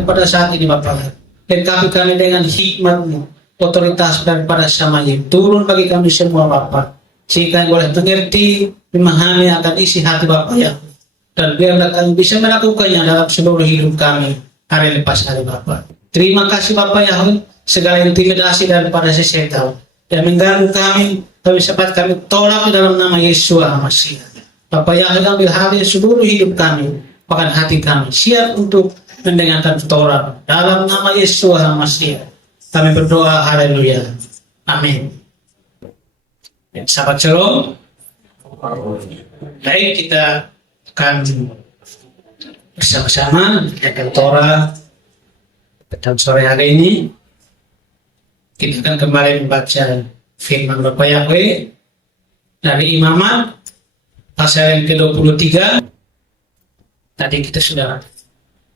daripada saat ini Bapa. Lengkapi kami dengan hikmat-Mu, otoritas daripada Sama-Nya. Turun bagi kami semua Bapa, sehingga kami boleh mengerti, memahami akan isi hati Bapa ya. Dan biarlah kami bisa melakukannya dalam seluruh hidup kami hari lepas hari Bapa. Terima kasih Bapa ya, segala intimidasi daripada si setan yang mengganggu kami sempat kami tolak dalam nama Yesus Masih. Bapa ya, ambil hari seluruh hidup kami, bahkan hati kami siap untuk mendengarkan Torah dalam nama Yesus Masih. Kami berdoa, haleluya, amin. Sahabat Shalom, baik, kita akan bersama-sama mendengarkan Torah pada sore hari ini. Kita akan kembali membaca firman Bapa Yahweh dari Imamat pasal yang ke-23. Tadi kita sudah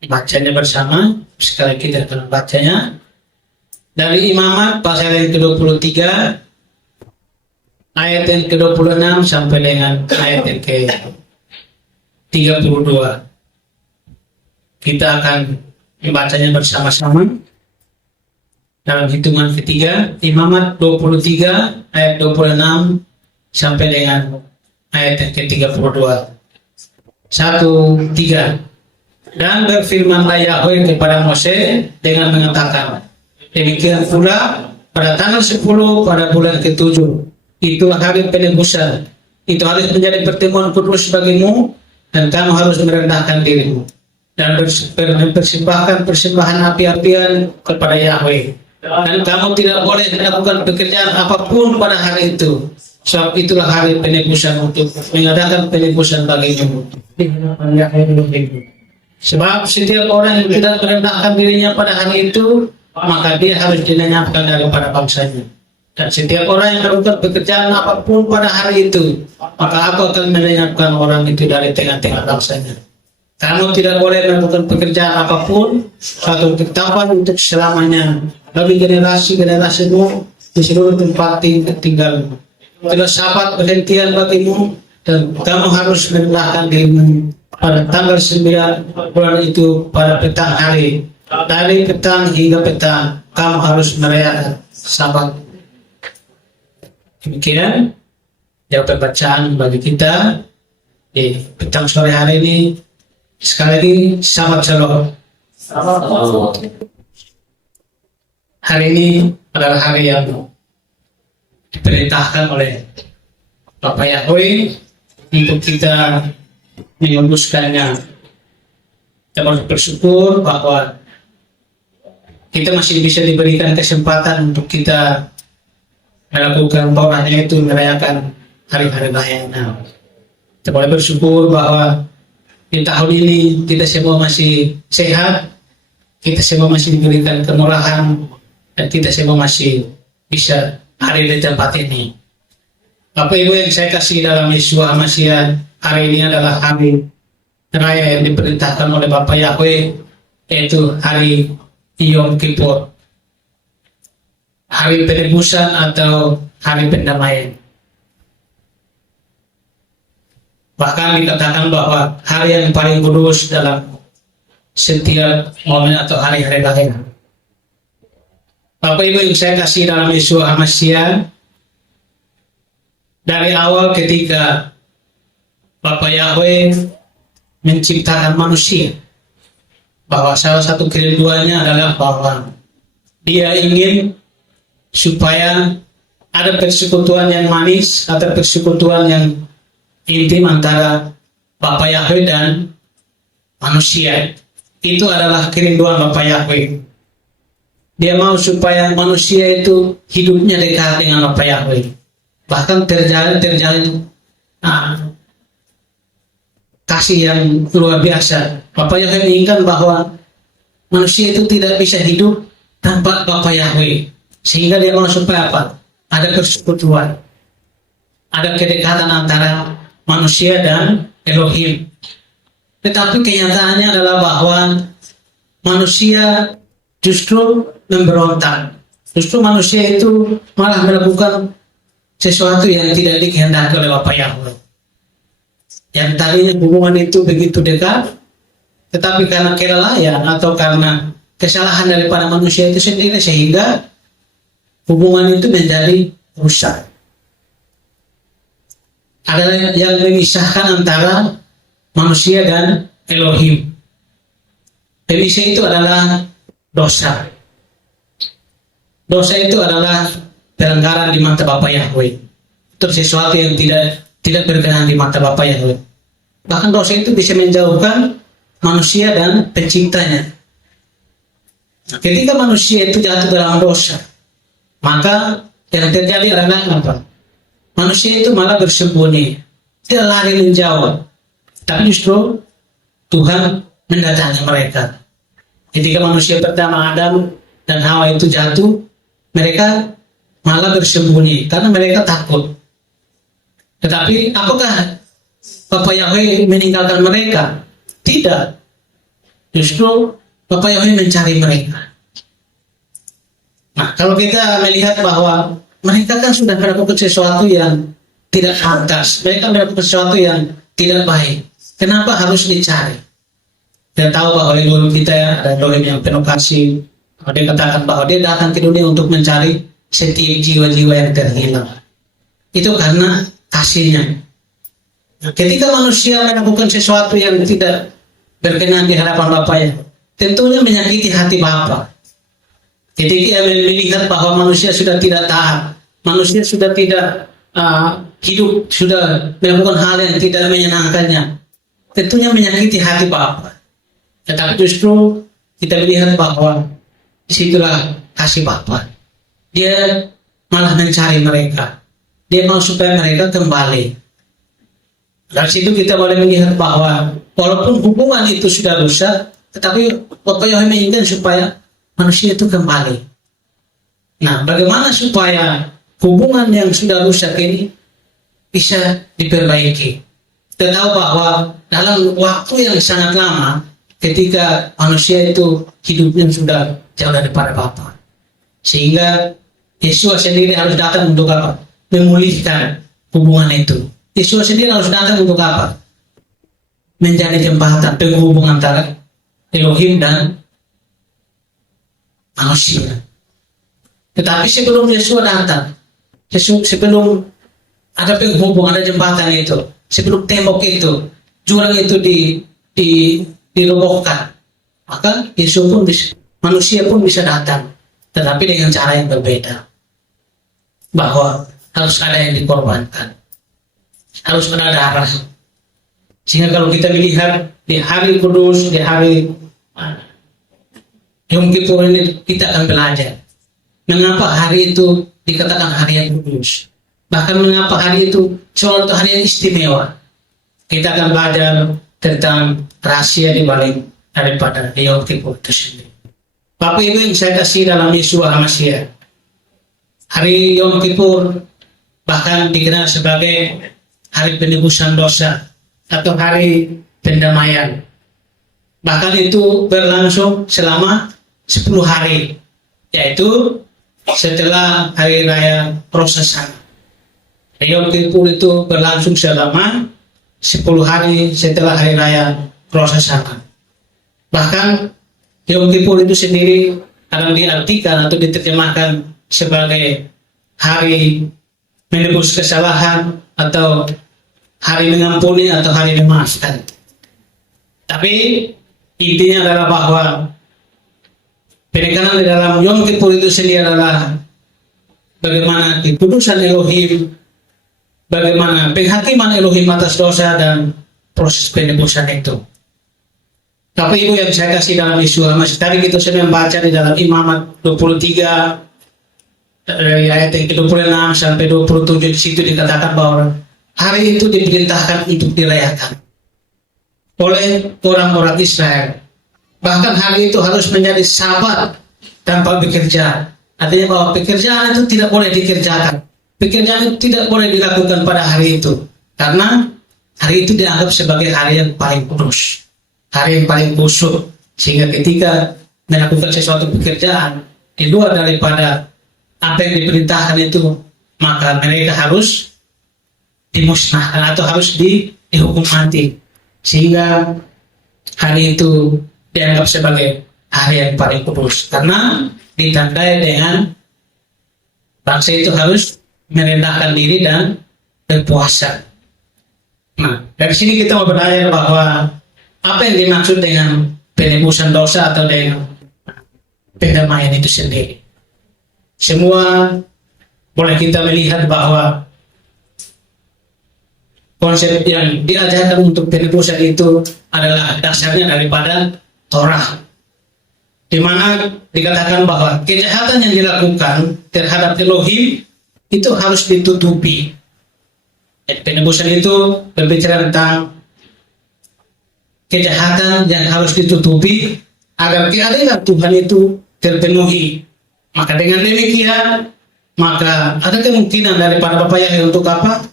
bacanya bersama, sekali kita akan membacanya dari Imamat pasal yang ke-23 ayat yang ke-26 sampai dengan ayat yang ke-32. Kita akan membacanya bersama-sama dalam hitungan ketiga. Imamat 23 ayat 26 sampai dengan ayat yang ke-32. 1, 3. Dan berfirmanlah Yahweh kepada Mose dengan mengatakan, demikian pula pada tanggal 10 pada bulan ke-7, itu hari penebusan, itu harus menjadi pertemuan kudus bagimu, dan kamu harus merendahkan dirimu dan mempersembahkan persembahan api-apian kepada Yahweh. Dan kamu tidak boleh melakukan pekerjaan apapun pada hari itu, sebab itulah hari penebusan untuk mengadakan penebusan bagimu. Sebab setiap orang yang tidak merendahkan dirinya pada hari itu, maka dia harus dilenyapkan daripada bangsanya. Dan setiap orang yang melakukan pekerjaan apapun pada hari itu, maka aku akan melenyapkan orang itu dari tengah-tengah bangsanya. Kamu tidak boleh melakukan pekerjaan apapun, suatu ketetapan untuk selamanya bagi generasi-generasimu di seluruh tempat tinggalmu. Itulah sabat perhentian bagimu, dan kamu harus merendahkan dirimu pada tanggal 9 bulan itu pada petang hari. Dari petang hingga petang kamu harus merayakan sabat. Demikian jawab bacaan bagi kita di petang sore hari ini. Sekali lagi, selamat shalom. Hari ini adalah hari yang diperintahkan oleh Bapak Yahweh untuk kita menyebutkannya. Kita harus bersyukur bahwa kita masih bisa diberikan kesempatan untuk kita melakukan Torahnya, itu merayakan hari-hari raya. Kita boleh bersyukur bahwa di tahun ini kita semua masih sehat, kita semua masih diberikan kemurahan, dan kita semua masih bisa hadir di tempat ini. Bapak Ibu yang saya kasih dalam Yesus Masih, hari ini adalah hari raya yang diperintahkan oleh Bapak Yahweh, yaitu hari Yom Kippur, hari penebusan atau hari pendamaian. Bahkan dikatakan bahwa hari yang paling kudus dalam setiap momen atau hari-hari raya. Bapak Ibu yang saya kasih dalam Yesus Masih, dari awal ketika Bapak Yahweh menciptakan manusia, bahwa salah satu kerinduannya adalah bahwa Dia ingin supaya ada persekutuan yang manis, ada persekutuan yang intim antara Bapak Yahweh dan manusia. Itu adalah kerinduan Bapak Yahweh. Dia mau supaya manusia itu hidupnya dekat dengan Bapak Yahweh, bahkan terjalin kasih yang luar biasa. Bapak Yahweh menginginkan bahwa manusia itu tidak bisa hidup tanpa Bapak Yahweh, sehingga dia mau supaya apa? Ada persekutuan, ada kedekatan antara manusia dan Elohim. Tetapi kenyataannya adalah bahwa manusia justru memberontak. Justru manusia itu malah melakukan sesuatu yang tidak dikehendaki oleh Bapak Yahweh. Yang tadinya hubungan itu begitu dekat, tetapi karena kelalaian atau karena kesalahan daripada manusia itu sendiri sehingga hubungan itu menjadi rusak. Ada yang memisahkan antara manusia dan Elohim. Pemisah itu adalah dosa. Dosa itu adalah pelanggaran di mata Bapa Yahweh. Itu sesuatu yang tidak berkenan di mata Bapa Yahweh. Bahkan dosa itu bisa menjauhkan manusia dan penciptanya. Ketika manusia itu jatuh dalam dosa, maka yang terjadi adalah apa? Manusia itu malah bersembunyi, tidak lari menjauh, tapi justru Tuhan mendatangi mereka. Ketika manusia pertama Adam dan Hawa itu jatuh, mereka malah bersembunyi karena mereka takut. Tetapi apakah Bapa Yahweh meninggalkan mereka? Tidak. Justru Bapa Yahweh mencari mereka. Nah, kalau kita melihat bahwa mereka kan sudah melakukan sesuatu yang tidak pantas, mereka melakukan sesuatu yang tidak baik. Kenapa harus dicari? Kita tahu bahwa Elohim kita ada Elohim yang penuh kasih. Dia katakan bahwa dia datang ke dunia untuk mencari setiap jiwa-jiwa yang terhilang. Itu karena kasihnya. Nah, ketika manusia melakukan sesuatu yang tidak berkenan di hadapan Bapaknya, tentunya menyakiti hati Bapa. Ketika melihat bahwa manusia sudah tidak taat, manusia sudah tidak hidup, sudah melakukan hal yang tidak menyenangkannya, tentunya menyakiti hati Bapa. Tetapi justru kita lihat bahwa disitulah kasih Bapa. Dia malah mencari mereka. Dia mau supaya mereka kembali. Dari situ kita boleh melihat bahwa walaupun hubungan itu sudah rusak, tetapi Bapa Yahweh menginginkan supaya manusia itu kembali. Nah, bagaimana supaya hubungan yang sudah rusak ini bisa diperbaiki? Kita tahu bahwa dalam waktu yang sangat lama, ketika manusia itu hidupnya sudah jauh daripada Bapa, sehingga Yesus sendiri harus datang untuk apa? Memulihkan hubungan itu. Yesus sendiri harus datang untuk apa? Menjadi jembatan penghubung antara Elohim dan manusia. Tetapi sebelum Yesus datang, sebelum ada penghubung, ada jembatan itu, sebelum tembok itu, jurang itu dirobohkan, maka Yesus pun bisa, manusia pun bisa datang, tetapi dengan cara yang berbeda. Bahwa harus ada yang dikorbankan, harus ada darah. Sehingga kalau kita melihat di hari kudus, di hari Yom Kippur ini, kita akan belajar mengapa hari itu dikatakan hari yang kudus. Bahkan mengapa hari itu suatu hari yang istimewa. Kita akan belajar tentang rahasia di balik daripada Yom Kippur itu sendiri. Bapak Ibu yang saya kasih dalam Yesus Al-Masih, hari Yom Kippur bahkan dikenal sebagai hari penebusan dosa atau hari pendamaian. Bahkan itu berlangsung selama 10 hari, yaitu setelah hari raya Rosh Hashanah. Yom Kippur itu berlangsung selama 10 hari setelah hari raya Rosh Hashanah. Bahkan Yom Kippur itu sendiri kadang diartikan atau diterjemahkan sebagai hari menebus kesalahan atau hari mengampuni atau hari memaafkan. Tapi intinya adalah bahwa penekanan di dalam Yom Kippur itu sendiri adalah bagaimana keputusan Elohim, bagaimana penghakiman Elohim atas dosa dan proses penebusan itu. Tapi Ibu yang saya kasih dalam Yesus Al-Masih, tadi kita sudah membaca di dalam Imamat 23 dari ayat yang ke-26 sampai 27, di situ dikatakan bahwa hari itu diperintahkan untuk dirayakan oleh orang-orang Israel. Bahkan hari itu harus menjadi Sabat tanpa bekerja. Artinya bahwa pekerjaan itu tidak boleh dikerjakan. Pekerjaan itu tidak boleh dilakukan pada hari itu. Karena hari itu dianggap sebagai hari yang paling kudus, hari yang paling khusyuk. Sehingga ketika melakukan sesuatu pekerjaan di luar daripada apa yang diperintahkan itu, maka mereka harus dimusnahkan atau harus dihukum mati. Sehingga hari itu dianggap sebagai hari yang paling kudus, karena ditandai dengan bangsa itu harus merendahkan diri dan berpuasa. Nah, dari sini kita mau belajar bahwa apa yang dimaksud dengan penebusan dosa atau dengan pendamaian itu sendiri. Semua boleh kita melihat bahwa konsep yang diajarkan untuk penebusan itu adalah dasarnya daripada Torah, di mana dikatakan bahwa kejahatan yang dilakukan terhadap Elohim itu harus ditutupi. Jadi penebusan itu berbicara tentang kejahatan yang harus ditutupi agar keadilan Tuhan itu terpenuhi. Maka dengan demikian, maka ada kemungkinan daripada Bapa Yahweh untuk apa?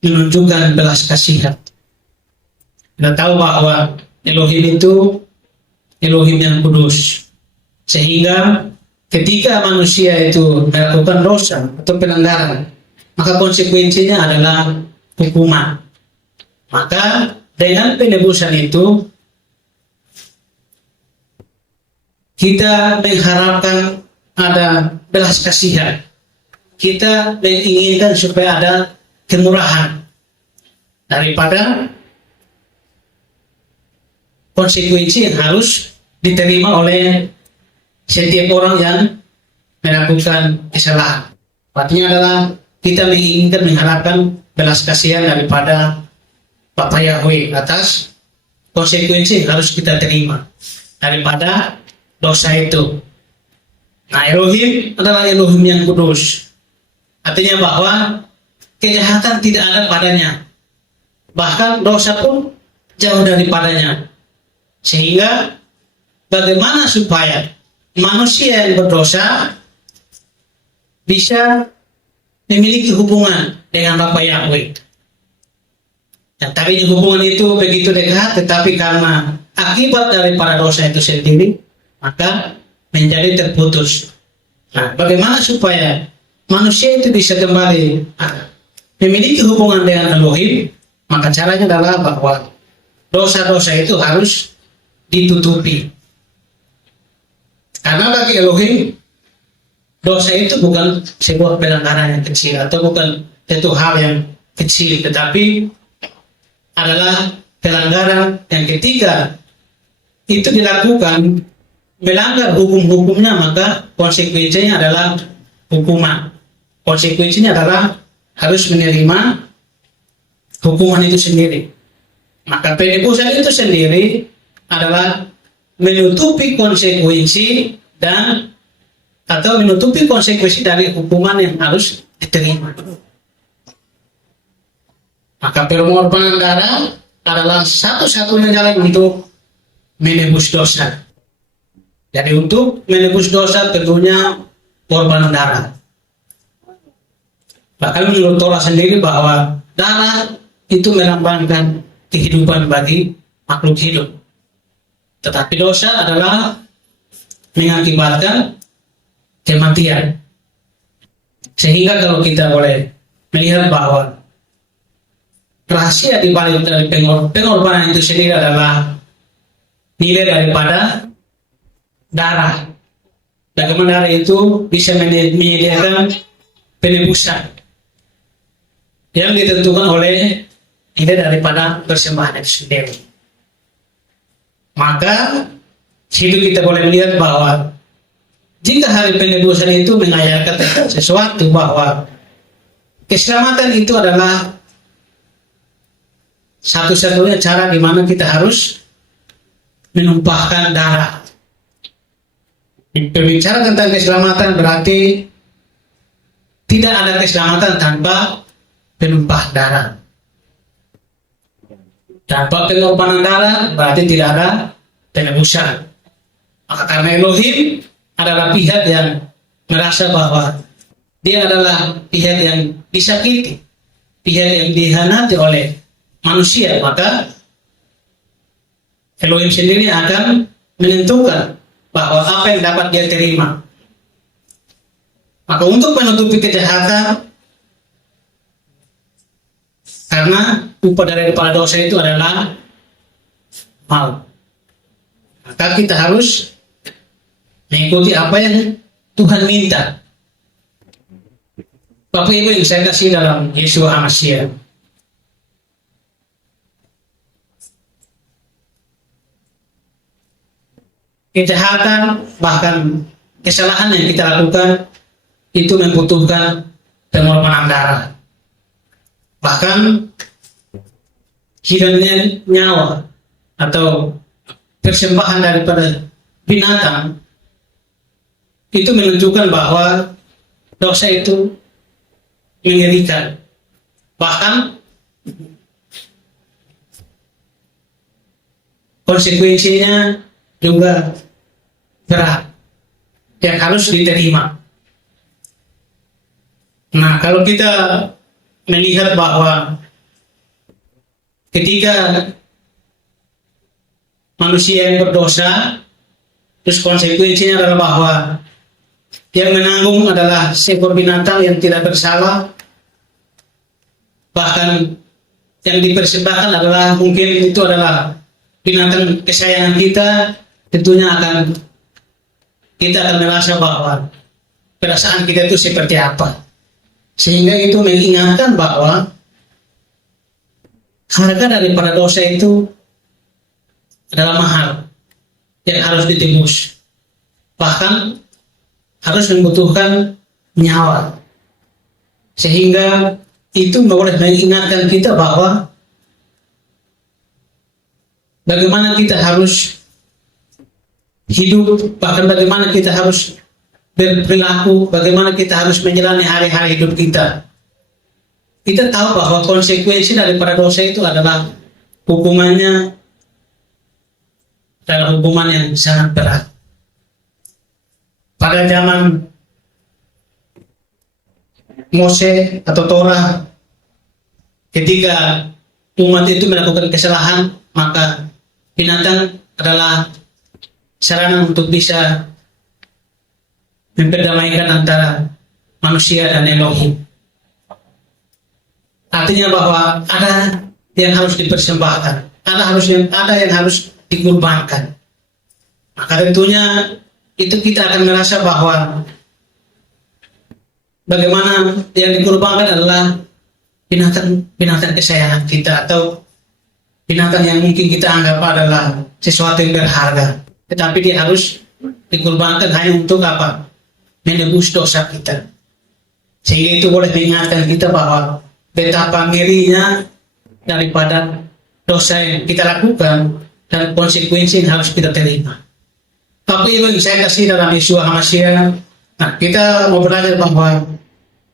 Menunjukkan belas kasihan. Kita tahu bahwa Elohim itu Elohim yang kudus, sehingga ketika manusia itu melakukan dosa atau pelanggaran, maka konsekuensinya adalah hukuman. Maka dengan penebusan itu kita mengharapkan ada belas kasihan. Kita menginginkan supaya ada kemurahan daripada konsekuensi yang harus diterima oleh setiap orang yang melakukan kesalahan. Artinya adalah kita menginginkan, mengharapkan belas kasihan daripada Bapa Yahweh atas konsekuensi yang harus kita terima daripada dosa itu. Nah, Elohim adalah Elohim yang kudus. Artinya bahwa kejahatan tidak ada padanya. Bahkan dosa pun jauh daripadanya. Sehingga bagaimana supaya manusia yang berdosa bisa memiliki hubungan dengan Bapa Yahweh. Dan tadinya hubungan itu begitu dekat, tetapi karena akibat daripada dosa itu sendiri, maka menjadi terputus. Nah, bagaimana supaya manusia itu bisa kembali memiliki hubungan dengan Elohim? Maka caranya adalah bahwa dosa-dosa itu harus ditutupi. Karena bagi Elohim, dosa itu bukan sebuah pelanggaran yang kecil atau bukan satu hal yang kecil, tetapi adalah pelanggaran yang ketika itu dilakukan melanggar hukum-hukumnya, maka konsekuensinya adalah hukuman. Konsekuensinya adalah harus menerima hukuman itu sendiri. Maka penebusan itu sendiri adalah menutupi konsekuensi dan atau menutupi konsekuensi dari hukuman yang harus diterima. Maka pengorbanan darah adalah satu-satunya jalan untuk menebus dosa. Jadi untuk menebus dosa tentunya korban darah. Bahkan menurut Torah sendiri bahwa darah itu melambangkan kehidupan bagi makhluk hidup. Tetapi dosa adalah mengakibatkan kematian. Sehingga kalau kita boleh melihat bahwa rahasia di balik dari pengorbanan itu sendiri adalah nilai daripada darah. Bagaimana darah itu bisa menyediakan penebusan yang ditentukan oleh nilai daripada persembahan itu sendiri. Maka situ kita boleh melihat bahwa jika hari penebusan itu mengajarkan sesuatu bahwa keselamatan itu adalah satu-satunya cara di mana kita harus menumpahkan darah. Berbicara tentang keselamatan berarti tidak ada keselamatan tanpa penumpah darah. Tanpa pengorbanan darah berarti tidak ada penebusan. Maka karena Elohim adalah pihak yang merasa bahwa dia adalah pihak yang disakiti, pihak yang dihianati oleh manusia, maka Elohim sendiri akan menentukan bahwa apa yang dapat dia terima. Maka untuk menutupi kejahatan, karena upah dari kepala dosa itu adalah maut. Maka kita harus mengikuti apa yang Tuhan minta. Bapak Ibu yang saya kasih dalam Yesus Hamasiah, kejahatan bahkan kesalahan yang kita lakukan itu membutuhkan pengorbanan darah. Bahkan hilangnya nyawa atau persembahan daripada binatang itu menunjukkan bahwa dosa itu mengerikan. Bahkan konsekuensinya juga berat yang harus diterima. Nah, kalau kita melihat bahwa ketika manusia yang berdosa, terus konsekuensinya adalah bahwa yang menanggung adalah seekor binatang yang tidak bersalah, bahkan yang dipersembahkan adalah mungkin itu adalah binatang kesayangan kita, tentunya kita akan merasa bahwa perasaan kita itu seperti apa. Sehingga itu mengingatkan bahwa harga daripada dosa itu adalah mahal yang harus ditebus. Bahkan harus membutuhkan nyawa. Sehingga itu boleh mengingatkan kita bahwa bagaimana kita harus hidup, bahkan bagaimana kita harus berperilaku, bagaimana kita harus menjalani hari-hari hidup kita. Kita tahu bahwa konsekuensi daripada dosa itu adalah hukumannya adalah hukuman yang sangat berat. Pada zaman Mose atau Torah, ketika umat itu melakukan kesalahan, maka binatang adalah sarana untuk bisa memperdamaikan antara manusia dan Elohim. Artinya bahwa ada yang harus dipersembahkan, ada yang harus dikorbankan. Maka tentunya itu kita akan merasa bahwa bagaimana yang dikorbankan adalah binatang kesayangan kita atau binatang yang mungkin kita anggap adalah sesuatu yang berharga, tetapi dia harus dikorbankan hanya untuk apa? Menebus dosa kita. Sehingga itu boleh mengingatkan kita bahwa betapa ngerinya daripada dosa yang kita lakukan dan konsekuensi yang harus kita terima. Tapi Ibu yang saya kasih dalam Yesus Hamasiah, nah kita mau belajar bahwa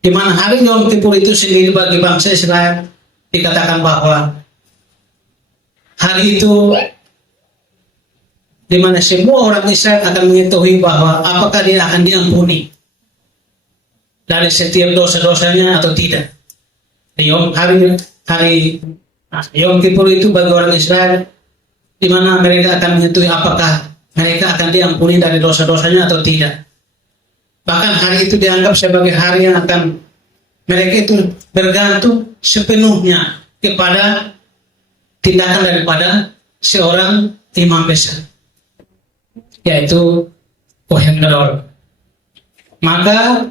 di mana hari Yom Kippur itu sendiri bagi bangsa Israel dikatakan bahwa hari itu di mana semua orang Israel akan mengetahui bahwa apakah dia akan diampuni dari setiap dosa-dosanya atau tidak. Di hari Yom Kippur itu bagi orang Israel, di mana mereka akan mengetahui apakah mereka akan diampuni dari dosa-dosanya atau tidak. Bahkan hari itu dianggap sebagai hari yang akan mereka itu bergantung sepenuhnya kepada tindakan daripada seorang imam besar, yaitu Kohen Gadol. Maka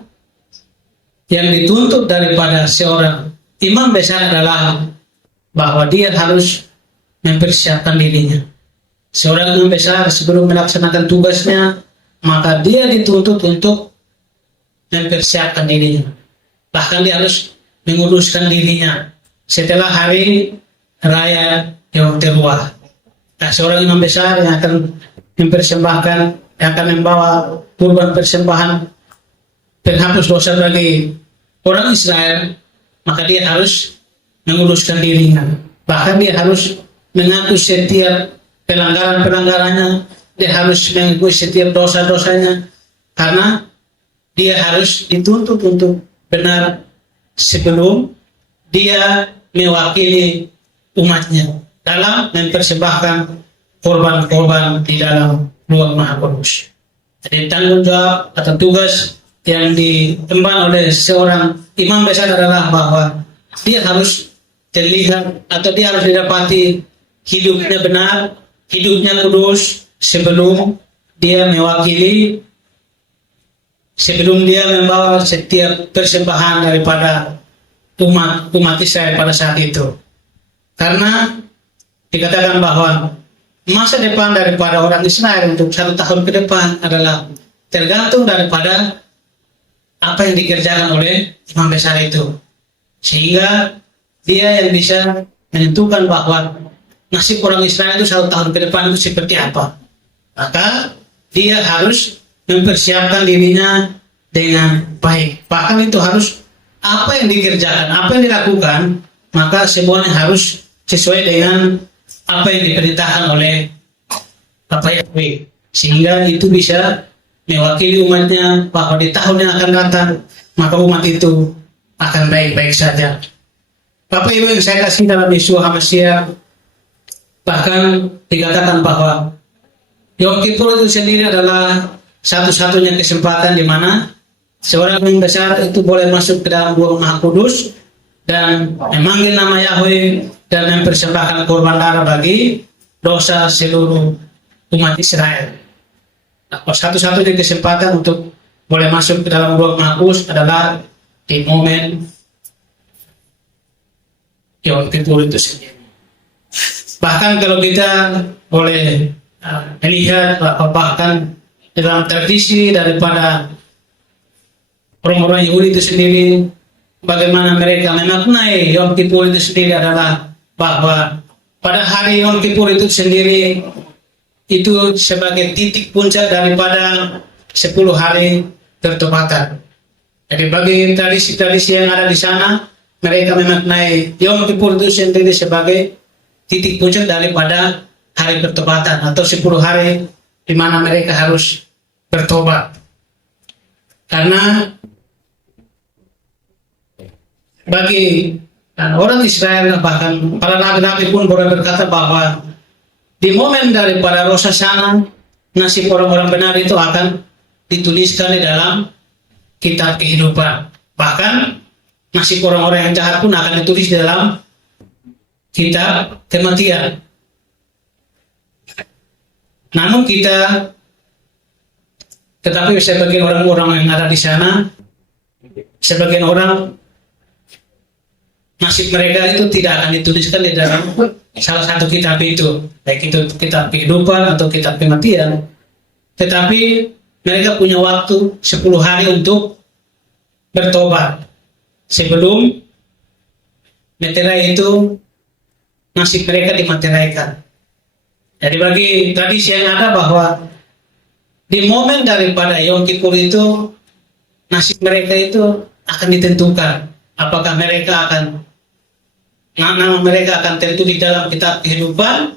yang dituntut daripada seorang imam besar adalah bahwa dia harus mempersiapkan dirinya. Seorang imam besar sebelum melaksanakan tugasnya, maka dia dituntut untuk mempersiapkan dirinya. Bahkan dia harus menguruskan dirinya setelah hari raya Yom Teruah. Nah, seorang imam besar yang akan mempersembahkan, yang akan membawa kurban persembahan penghapus dosa bagi orang Israel, maka dia harus menguruskan dirinya. Bahkan dia harus mengaku setiap pelanggaran-pelanggarannya, dia harus mengakui setiap dosa-dosanya, karena dia harus dituntut untuk benar sebelum dia mewakili umatnya dalam mempersembahkan korban-korban di dalam ruang Maha Kudus. Jadi tanggung jawab atau tugas yang diemban oleh seorang imam besar adalah bahwa dia harus terlihat atau dia harus didapati hidupnya benar, hidupnya kudus, sebelum dia mewakili, sebelum dia membawa setiap persembahan daripada umat Israel pada saat itu. Karena dikatakan bahwa masa depan daripada orang Israel untuk 1 tahun ke depan adalah tergantung daripada apa yang dikerjakan oleh imam besar itu. Sehingga dia yang bisa menentukan bahwa nasib orang Israel itu 1 tahun ke depan itu seperti apa. Maka dia harus mempersiapkan dirinya dengan baik. Bahkan itu harus apa yang dikerjakan, apa yang dilakukan, maka semuanya harus sesuai dengan apa yang diperintahkan oleh Bapak Yahweh. Sehingga itu bisa mewakili umatnya bahwa di tahun yang akan datang, maka umat itu akan baik-baik saja. Bapak Ibu yang saya kasih dalam Yeshua HaMashiach, bahkan dikatakan bahwa Yom Kippur itu sendiri adalah satu-satunya kesempatan di mana seorang yang besar itu boleh masuk ke dalam Ruang Maha Kudus dan memanggil nama Yahweh dan mempersembahkan korban darah bagi dosa seluruh umat Israel. Nah, satu-satunya kesempatan untuk boleh masuk ke dalam Ruang Maha Kudus adalah di momen Yom Kippur itu sendiri. Bahkan kalau kita boleh melihat bahkan dalam tradisi daripada orang-orang Yahudi itu sendiri, bagaimana mereka memaknai Yom Kippur itu sendiri adalah bahwa pada hari Yom Kippur itu sendiri itu sebagai titik puncak daripada 10 hari pertobatan. Jadi bagi tradisi-tradisi yang ada di sana, mereka memaknai Yom Kippur itu sendiri sebagai titik puncak daripada hari pertobatan atau 10 hari di mana mereka harus bertobat. Karena bagi orang Israel, bahkan para nabi-nabi pun boleh berkata bahwa di momen daripada Rosh Hashanah, nasib orang-orang benar itu akan dituliskan di dalam kitab kehidupan. Bahkan nasib orang-orang yang jahat pun akan ditulis di dalam kitab kematian. Namun tetapi sebagian orang-orang yang ada di sana, sebagian orang nasib mereka itu tidak akan dituliskan di dalam salah satu kitab itu, baik itu kitab kehidupan atau kitab kematian. Tetapi mereka punya waktu 10 hari untuk bertobat sebelum meterai itu nasib mereka dimateraikan. Jadi bagi tradisi yang ada bahwa di momen daripada Yom Kippur itu nasib mereka itu akan ditentukan. Apakah nama mereka akan tertulis di dalam kitab kehidupan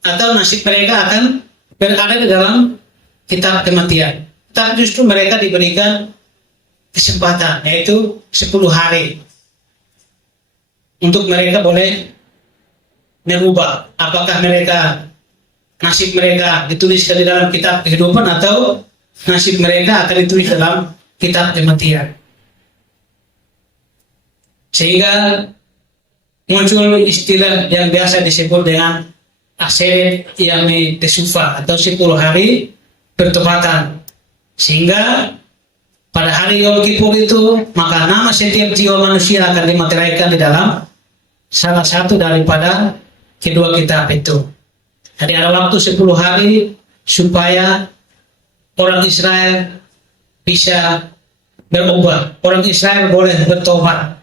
atau nasib mereka akan berada di dalam kitab kematian. Tapi justru mereka diberikan kesempatan, yaitu 10 hari untuk mereka boleh merubah apakah nasib mereka dituliskan di dalam kitab kehidupan atau nasib mereka akan ditulis dalam kitab kematian. Sehingga muncul istilah yang biasa disebut dengan Aseret Yami Tesufa atau 10 hari pertobatan. Sehingga pada hari Yom Kippur itu maka nama setiap jiwa manusia akan dimateraikan di dalam salah satu daripada kedua kitab itu. Jadi ada waktu 10 hari supaya orang Israel bisa berubah. Orang Israel boleh bertobat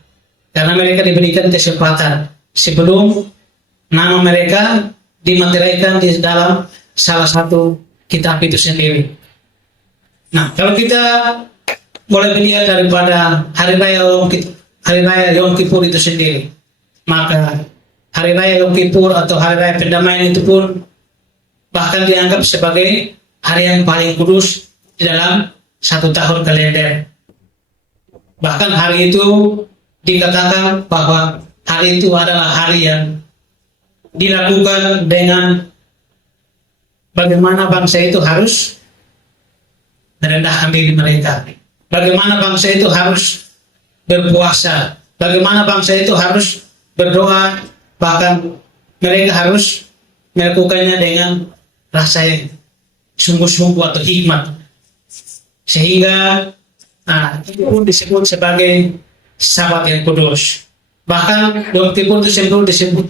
karena mereka diberikan kesempatan sebelum nama mereka dimateraikan di dalam salah satu kitab itu sendiri. Nah, kalau kita boleh melihat daripada hari raya Yom Kippur itu sendiri, maka hari raya Yom Kippur atau hari raya pendamaian itu pun bahkan dianggap sebagai hari yang paling kudus di dalam 1 tahun kalender. Bahkan hari itu dikatakan bahwa hari itu adalah hari yang dilakukan dengan bagaimana bangsa itu harus merendahkan diri mereka, bagaimana bangsa itu harus berpuasa, bagaimana bangsa itu harus berdoa, bahkan mereka harus melakukannya dengan rasa yang sungguh-sungguh atau hikmat. Sehingga itu pun disebut sebagai sahabat yang kudus. Bahkan Yom Kippur disebut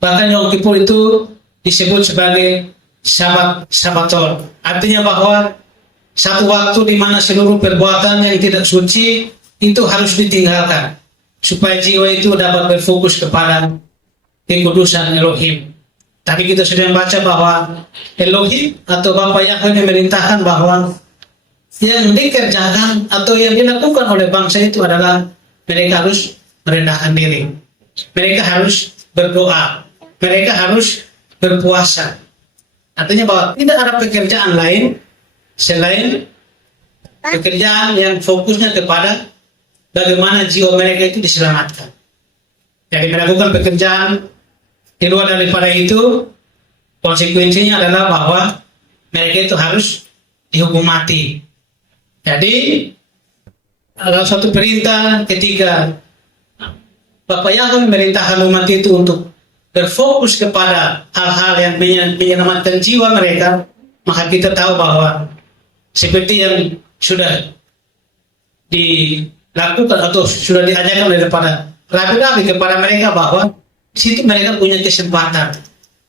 bahkan Yom Kippur itu disebut sebagai sabat sabator. Artinya bahwa satu waktu di mana seluruh perbuatan yang tidak suci itu harus ditinggalkan supaya jiwa itu dapat berfokus kepada kekudusan Elohim. Tapi kita sudah membaca bahwa Elohim atau Bapa Yahweh memerintahkan bahwa yang dikerjakan atau yang dilakukan oleh bangsa itu adalah mereka harus merendahkan diri, mereka harus berdoa, mereka harus berpuasa. Artinya bahwa tidak ada pekerjaan lain selain pekerjaan yang fokusnya kepada bagaimana jiwa mereka itu diselamatkan. Jadi melakukan pekerjaan di luar daripada itu, konsekuensinya adalah bahwa mereka itu harus dihukum mati. Jadi ada suatu perintah ketika Bapak Yahweh memerintahkan umat itu untuk berfokus kepada hal-hal yang menyelamatkan jiwa mereka, maka kita tahu bahwa seperti yang sudah dilakukan atau sudah diajarkan oleh para rabi-rabi kepada mereka bahwa di situ mereka punya kesempatan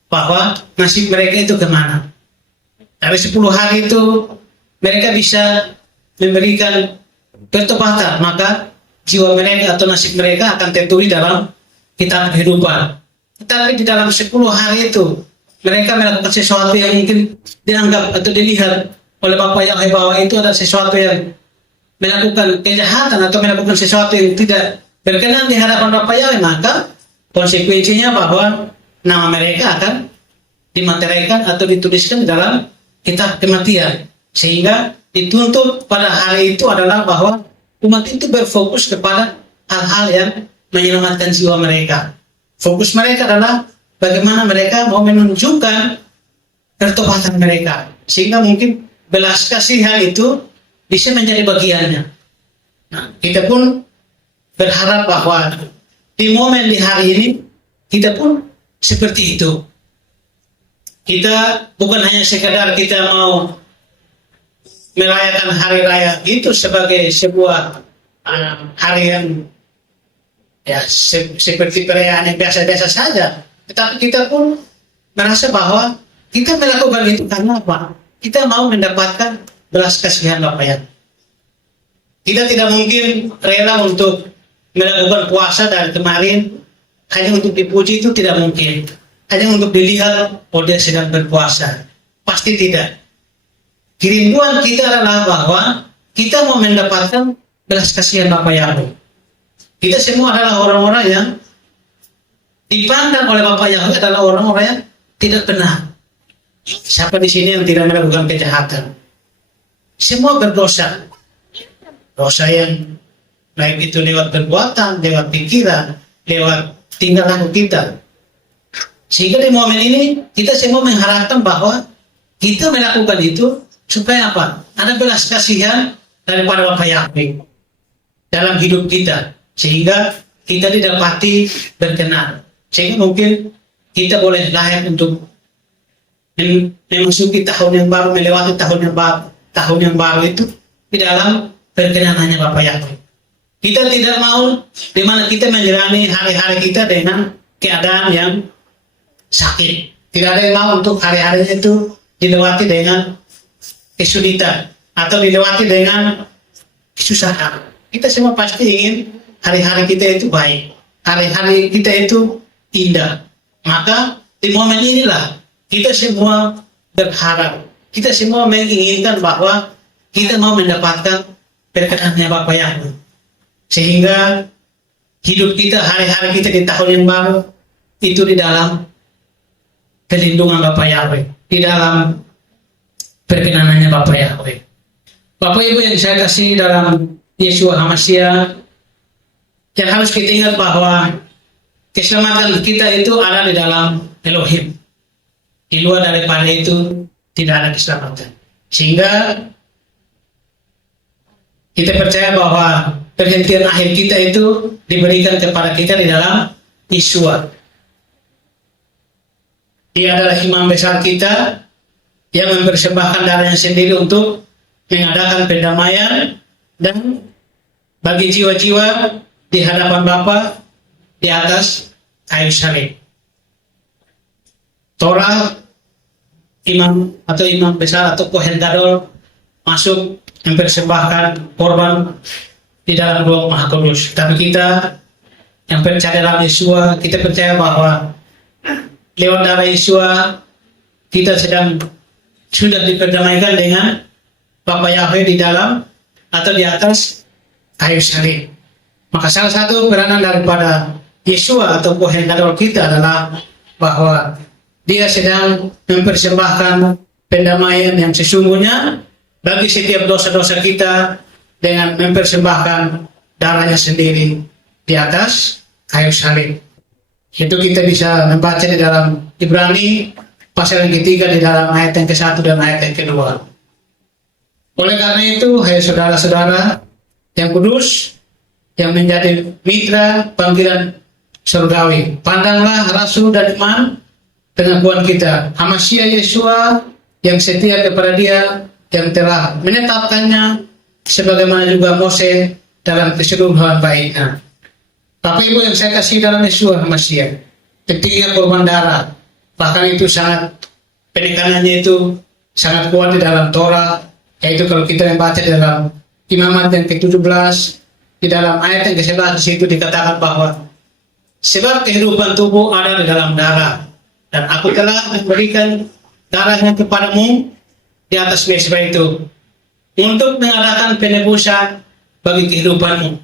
bahwa nasib mereka itu kemana. Dari 10 hari itu mereka bisa memberikan pertobatan, maka jiwa mereka atau nasib mereka akan tertulis dalam kitab kehidupan. Tetapi di dalam 10 hari itu mereka melakukan sesuatu yang mungkin dianggap atau dilihat oleh Bapak Yahweh bahwa itu adalah sesuatu yang melakukan kejahatan atau melakukan sesuatu yang tidak berkenan di hadapan Bapak Yahweh, maka konsekuensinya bahwa nama mereka akan dimateraikan atau dituliskan dalam kitab kematian. Sehingga dituntut pada hari itu adalah bahwa umat itu berfokus kepada hal-hal yang menyelamatkan jiwa mereka. Fokus mereka adalah bagaimana mereka mau menunjukkan pertobatan mereka, sehingga mungkin belas kasihan itu bisa menjadi bagiannya. Nah, kita pun berharap bahwa di momen di hari ini kita pun seperti itu. Kita bukan hanya sekadar kita mau merayakan hari raya itu sebagai sebuah hari yang ya seperti perayaan yang biasa-biasa saja, tetapi kita pun merasa bahwa kita melakukan itu karena apa? Kita mau mendapatkan belas kasihan Bapak ya. Kita tidak mungkin rela untuk melakukan puasa dari kemarin hanya untuk dipuji, itu tidak mungkin. Hanya untuk dilihat, oh dia sedang berpuasa. Pasti tidak. Kerinduan kita adalah bahwa kita mau mendapatkan belas kasihan Bapak Yahweh. Kita semua adalah orang-orang yang dipandang oleh Bapak Yahweh adalah orang-orang yang tidak benar. Siapa di sini yang tidak melakukan kejahatan? Semua berdosa. Dosa yang baik itu lewat perbuatan, lewat pikiran, lewat tingkah laku kita. Sehingga di momen ini kita semua mengharapkan bahwa kita melakukan itu supaya apa? Ada belas kasihan daripada Bapak Yahweh dalam hidup kita, sehingga kita didapati berkenan. Sehingga mungkin kita boleh lahir untuk memasuki tahun yang baru, melewati tahun yang baru itu di dalam perkenanannya Bapak Yahweh. Kita tidak mau di mana kita menjalani hari-hari kita dengan keadaan yang sakit. Tidak ada yang mau untuk hari-hari itu dilewati dengan kesulitan atau dilewati dengan kesusahan. Kita semua pasti ingin hari-hari kita itu baik, hari-hari kita itu indah. Maka di momen inilah kita semua berharap, kita semua menginginkan bahwa kita mau mendapatkan berkenannya Bapak Yahweh, sehingga hidup kita, hari-hari kita di tahun yang baru itu di dalam perlindungan Bapak Yahweh, di dalam perkenanannya Bapak Yahweh. Bapak Ibu yang saya kasih dalam Yeshua HaMashiach, yang harus kita ingat bahwa keselamatan kita itu ada di dalam Elohim. Di luar daripada itu tidak ada keselamatan. Sehingga kita percaya bahwa perhentian akhir kita itu diberikan kepada kita di dalam Yeshua. Dia adalah imam besar kita yang mempersembahkan darahnya sendiri untuk mengadakan pendamaian dan bagi jiwa-jiwa di hadapan Bapa di atas kayu salib. Torah imam besar atau Kohen Gadol masuk mempersembahkan korban di dalam ruang Maha Kudus. Tapi kita yang percaya dalam Yesua, kita percaya bahwa lewat darah Yesua kita sudah diperdamaikan dengan Bapa Yahweh di dalam atau di atas kayu salib. Maka salah satu peranan daripada Yesua atau Kohen Gadol kita adalah bahwa dia sedang mempersembahkan pendamaian yang sesungguhnya bagi setiap dosa-dosa kita dengan mempersembahkan darahnya sendiri di atas kayu salib. Itu kita bisa membaca di dalam Ibrani pasal yang ketiga di dalam ayat yang ke-1 dan ayat yang kedua. Oleh karena itu, hai saudara-saudara yang kudus, yang menjadi mitra panggilan surgawi, pandanglah rasul dan iman pengakuan kita, Hamasya Yesua yang setia kepada dia yang telah menetapkannya sebagaimana juga Mose dalam keseluruhan baiknya. Tapi Ibu yang saya kasih dalam Yesua Hamasya, pentingnya korban darah, bahkan itu sangat penekanannya itu sangat kuat di dalam Torah, yaitu kalau kita membaca dalam Imamat yang ke-17 di dalam ayat yang ke-11 di situ dikatakan bahwa sebab kehidupan tubuh ada di dalam darah, dan aku telah memberikan darahnya kepadamu di atas mezbah itu untuk mengadakan penebusan bagi kehidupanmu.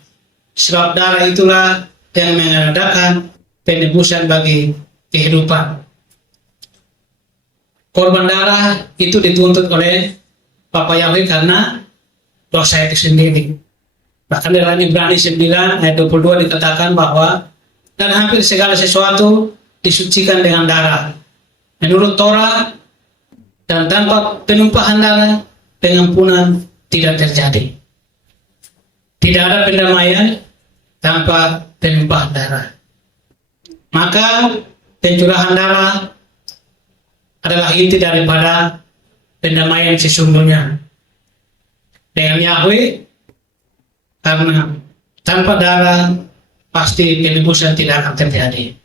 Sebab darah itulah yang mengadakan penebusan bagi kehidupan. Korban darah itu dituntut oleh Bapa Yahweh karena dosa itu sendiri. Bahkan dalam Ibrani 9 ayat 22 dikatakan bahwa dan hampir segala sesuatu disucikan dengan darah menurut Torah, dan tanpa penumpahan darah pengampunan tidak terjadi. Tidak ada pendamaian tanpa penumpahan darah. Maka pencurahan darah adalah inti daripada pendamaian sesungguhnya dengan Yahweh, karena tanpa darah pasti penebusan tidak akan terjadi.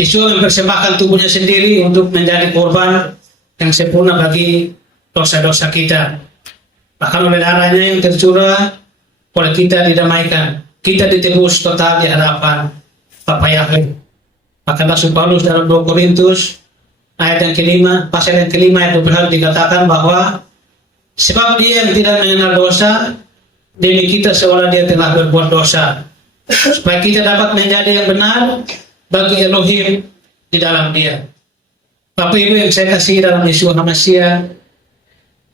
Yesua mempersembahkan tubuhnya sendiri untuk menjadi korban yang sempurna bagi dosa-dosa kita. Bahkan oleh darahnya yang tercurah, oleh kita didamaikan, kita ditebus total di hadapan Bapa Yahweh. Bahkan Rasul Paulus dalam 2 Korintus ayat yang ke-5, pasal yang ke-5 ayat 21 dikatakan bahwa sebab dia yang tidak mengenal dosa, demi kita seolah dia telah berbuat dosa, supaya kita dapat menjadi yang benar bagi Elohim di dalam dia. Bapak Ibu yang saya kasih dalam Yesua Hamasya,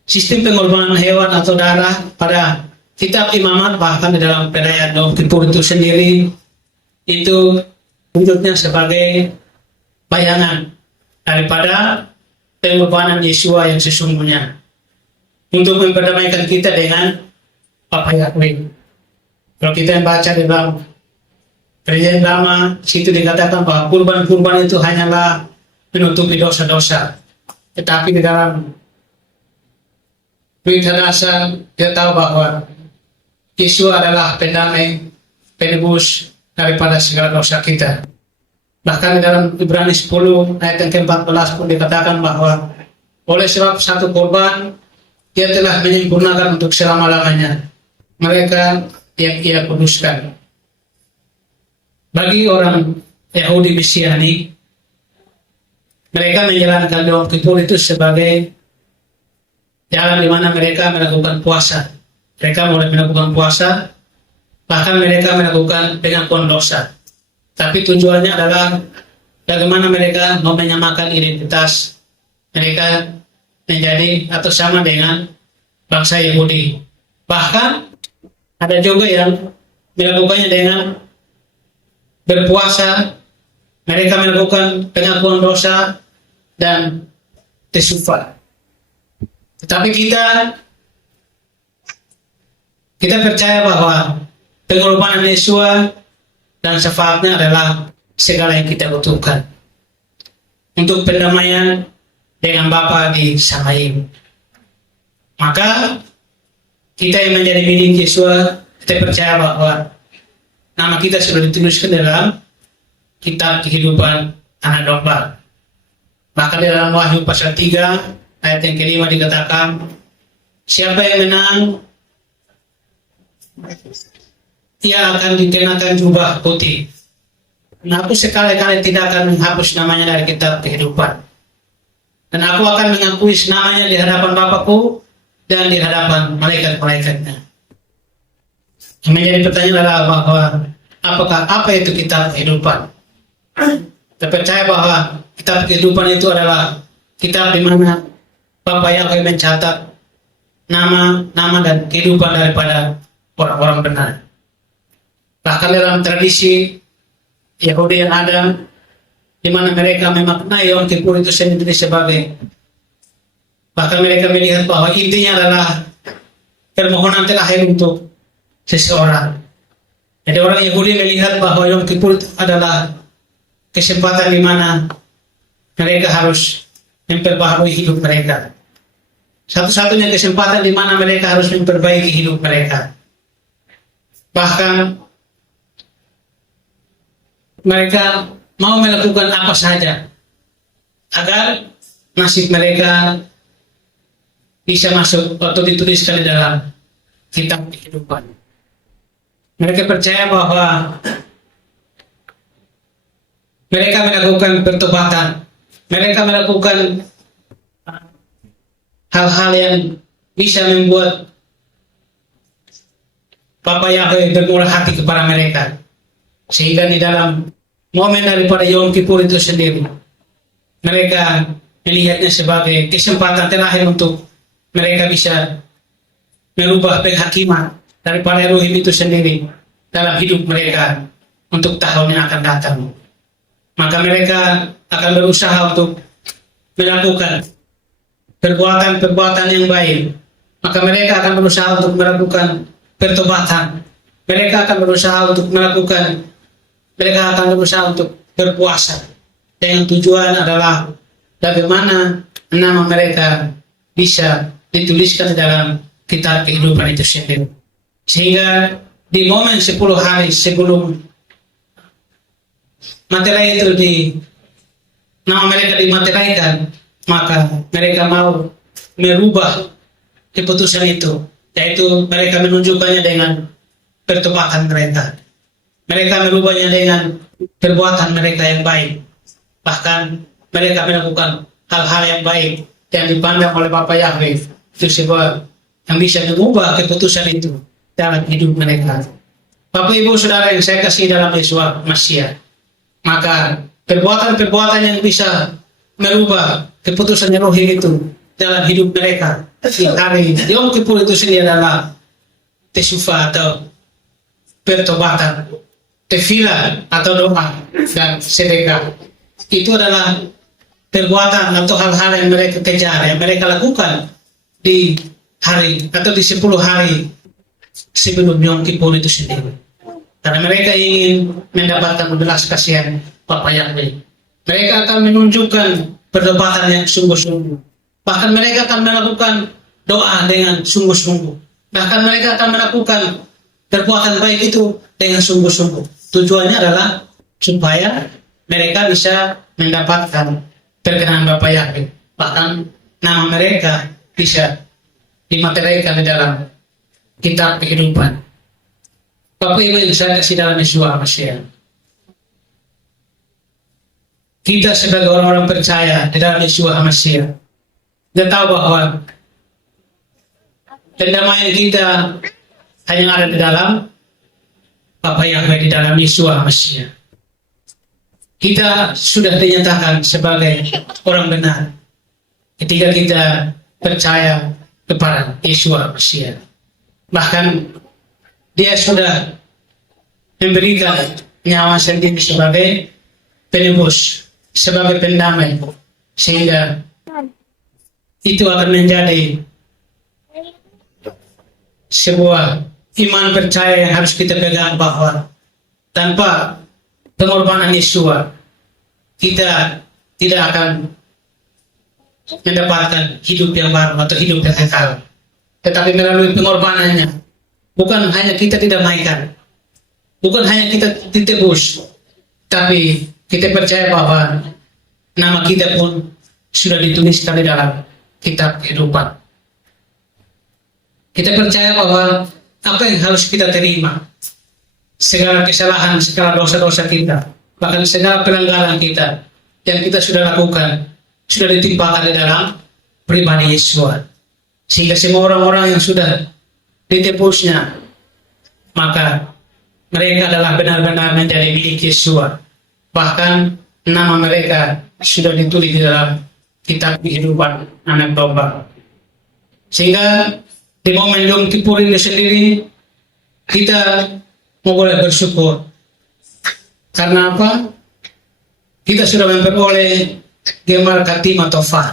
sistem pengorbanan hewan atau darah pada kitab Imamat, bahkan di dalam perayaan Yom Kippur itu sendiri, itu wujudnya sebagai bayangan daripada pengorbanan Yesua yang sesungguhnya untuk memperdamaikan kita dengan Bapa Yahweh. Kalau kita membaca di dalam Perjanjian Lama, situ dikatakan bahwa kurban-kurban itu hanyalah menutupi dosa-dosa. Tetapi di dalam Berita Dasar kita tahu bahwa Yesus adalah pendamai, penebus daripada segala dosa kita. Bahkan di dalam Ibrani 10 ayat yang ke-14 pun dikatakan bahwa oleh sebab satu korban dia telah menyempurnakan untuk selama-lamanya mereka yang ia kuduskan. Bagi orang Yahudi Mesiani, mereka menjalankan Yom Kippur itu sebagai jalan di mana mereka melakukan puasa. Mereka mulai melakukan puasa, bahkan mereka melakukan pengakuan dosa. Tapi tujuannya adalah bagaimana mereka mau menyamakan identitas mereka menjadi atau sama dengan bangsa Yahudi. Bahkan ada juga yang melakukannya dengan berpuasa, mereka melakukan pengakuan dosa dan tesufah. Tetapi kita percaya bahwa pengorbanan Yesua dan syafaatnya adalah segala yang kita butuhkan untuk pendamaian dengan Bapa di Samaim. Maka kita yang menjadi milik Yesus, kita percaya bahwa nama kita sudah dituliskan dalam kitab kehidupan anak domba. Bahkan di dalam Wahyu pasal 3 ayat yang kelima dikatakan, siapa yang menang, ia akan dikenakan jubah putih. Dan aku sekali-kali tidak akan menghapus namanya dari kitab kehidupan. Dan aku akan mengakui namanya di hadapan Bapakku dan di hadapan malaikat-malaikatnya. Yang menjadi pertanyaan adalah bahwa apa itu kitab kehidupan? Kita percaya bahwa kitab kehidupan itu adalah kitab di mana Bapa Yahweh mencatat nama dan kehidupan daripada orang-orang benar. Bahkan dalam tradisi Yahudi yang ada, di mana mereka memaknai Yom Kippur itu sendiri sebagai, bahkan mereka melihat bahwa intinya adalah permohonan terakhir untuk seseorang. Jadi orang Yahudi melihat bahwa Yom Kippur itu adalah kesempatan di mana mereka harus memperbaharui hidup mereka. Satu-satunya kesempatan di mana mereka harus memperbaiki hidup mereka. Bahkan mereka mau melakukan apa saja agar nasib mereka bisa masuk atau dituliskan di dalam kitab kehidupan. Mereka percaya bahwa mereka melakukan pertobatan, mereka melakukan hal-hal yang bisa membuat Bapa Yahweh bermurah hati kepada mereka. Sehingga di dalam momen daripada Yom Kippur itu sendiri, mereka melihatnya sebagai kesempatan terakhir untuk mereka bisa merubah penghakiman daripada Elohim itu sendiri dalam hidup mereka untuk tahun yang akan datang. Maka mereka akan berusaha untuk melakukan perbuatan-perbuatan yang baik. Maka mereka akan berusaha untuk melakukan pertobatan. Mereka akan berusaha untuk berpuasa. Dengan tujuan adalah bagaimana nama mereka bisa dituliskan dalam kitab kehidupan itu sendiri. Sehingga di momen 10 hari sebelum materai itu nama mereka dimateraikan, maka mereka mau merubah keputusan itu, yaitu mereka menunjukkannya dengan pertobatan mereka. Mereka merubahnya dengan perbuatan mereka yang baik. Bahkan mereka melakukan hal-hal yang baik yang dipandang oleh Bapa Yahweh itu sebuah yang bisa mengubah keputusan itu dalam hidup mereka. Bapak Ibu Saudara yang saya kasih dalam Yesus Masiah, maka perbuatan-perbuatan yang bisa merubah keputusan Elohim itu dalam hidup mereka di hari Yom Kippur itu sendiri adalah teshuva atau pertobatan, tefillah atau doa dan sedekah. Itu adalah perbuatan atau hal-hal yang mereka kejar, yang mereka lakukan di hari atau di 10 hari sebelum Yom Kippur itu sendiri. Karena mereka ingin mendapatkan belas kasihan Bapa Yahweh. Mereka akan menunjukkan pertobatan yang sungguh-sungguh. Bahkan mereka akan melakukan doa dengan sungguh-sungguh. Bahkan mereka akan melakukan perbuatan baik itu dengan sungguh-sungguh. Tujuannya adalah supaya mereka bisa mendapatkan perkenan Bapa Yahweh. Bahkan nama mereka bisa dimateraikan di dalam kitab kehidupan. Bapak Ibu yang saya kasih dalam Yesus Masiah, kita sebagai orang-orang percaya di dalam Yesus Masiah, kita tahu bahwa pendamaian kita hanya ada di dalam Bapa Yahweh, di dalam Yesus Masiah. Kita sudah dinyatakan sebagai orang benar ketika kita percaya kepada Yesus Masiah. Bahkan Dia sudah memberikan nyawa sendiri sebagai penebus, sebagai pendamai, sehingga itu akan menjadi sebuah iman percaya yang harus kita pegang, bahwa tanpa pengorbanan Yesus kita tidak akan mendapatkan hidup yang baru atau hidup yang kekal. Tetapi melalui pengorbanannya, bukan hanya kita didamaikan, bukan hanya kita ditebus, tapi kita percaya bahwa nama kita pun sudah dituliskan di dalam kitab kehidupan. Kita percaya bahwa apa yang harus kita terima, segala kesalahan, segala dosa-dosa kita, bahkan segala pelanggaran kita yang kita sudah lakukan, sudah ditimpakan di dalam pribadi Yesus. Sehingga semua orang-orang yang sudah ditebusnya, maka mereka adalah benar-benar menjadi milik Yesus. Bahkan nama mereka sudah ditulis di dalam kitab kehidupan anak domba. Sehingga di momen Yom Kippur ini sendiri kita mau boleh bersyukur. Karena apa? Kita sudah memperoleh Gemar Khatimah Tofah,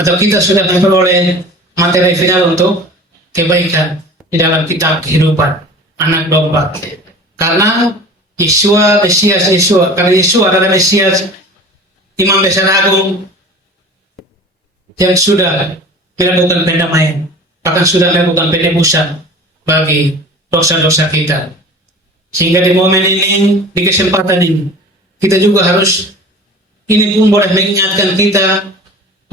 atau kita sudah memperoleh materi final untuk kebaikan di dalam kitab kehidupan anak domba. Karena Yesua, Mesias Yesua, karena Yesua adalah Mesias, Imam Besar Agung yang sudah melakukan pendamaian, bahkan sudah melakukan penebusan bagi dosa-dosa kita. Sehingga di momen ini, di kesempatan ini, kita juga harus, ini pun boleh mengingatkan kita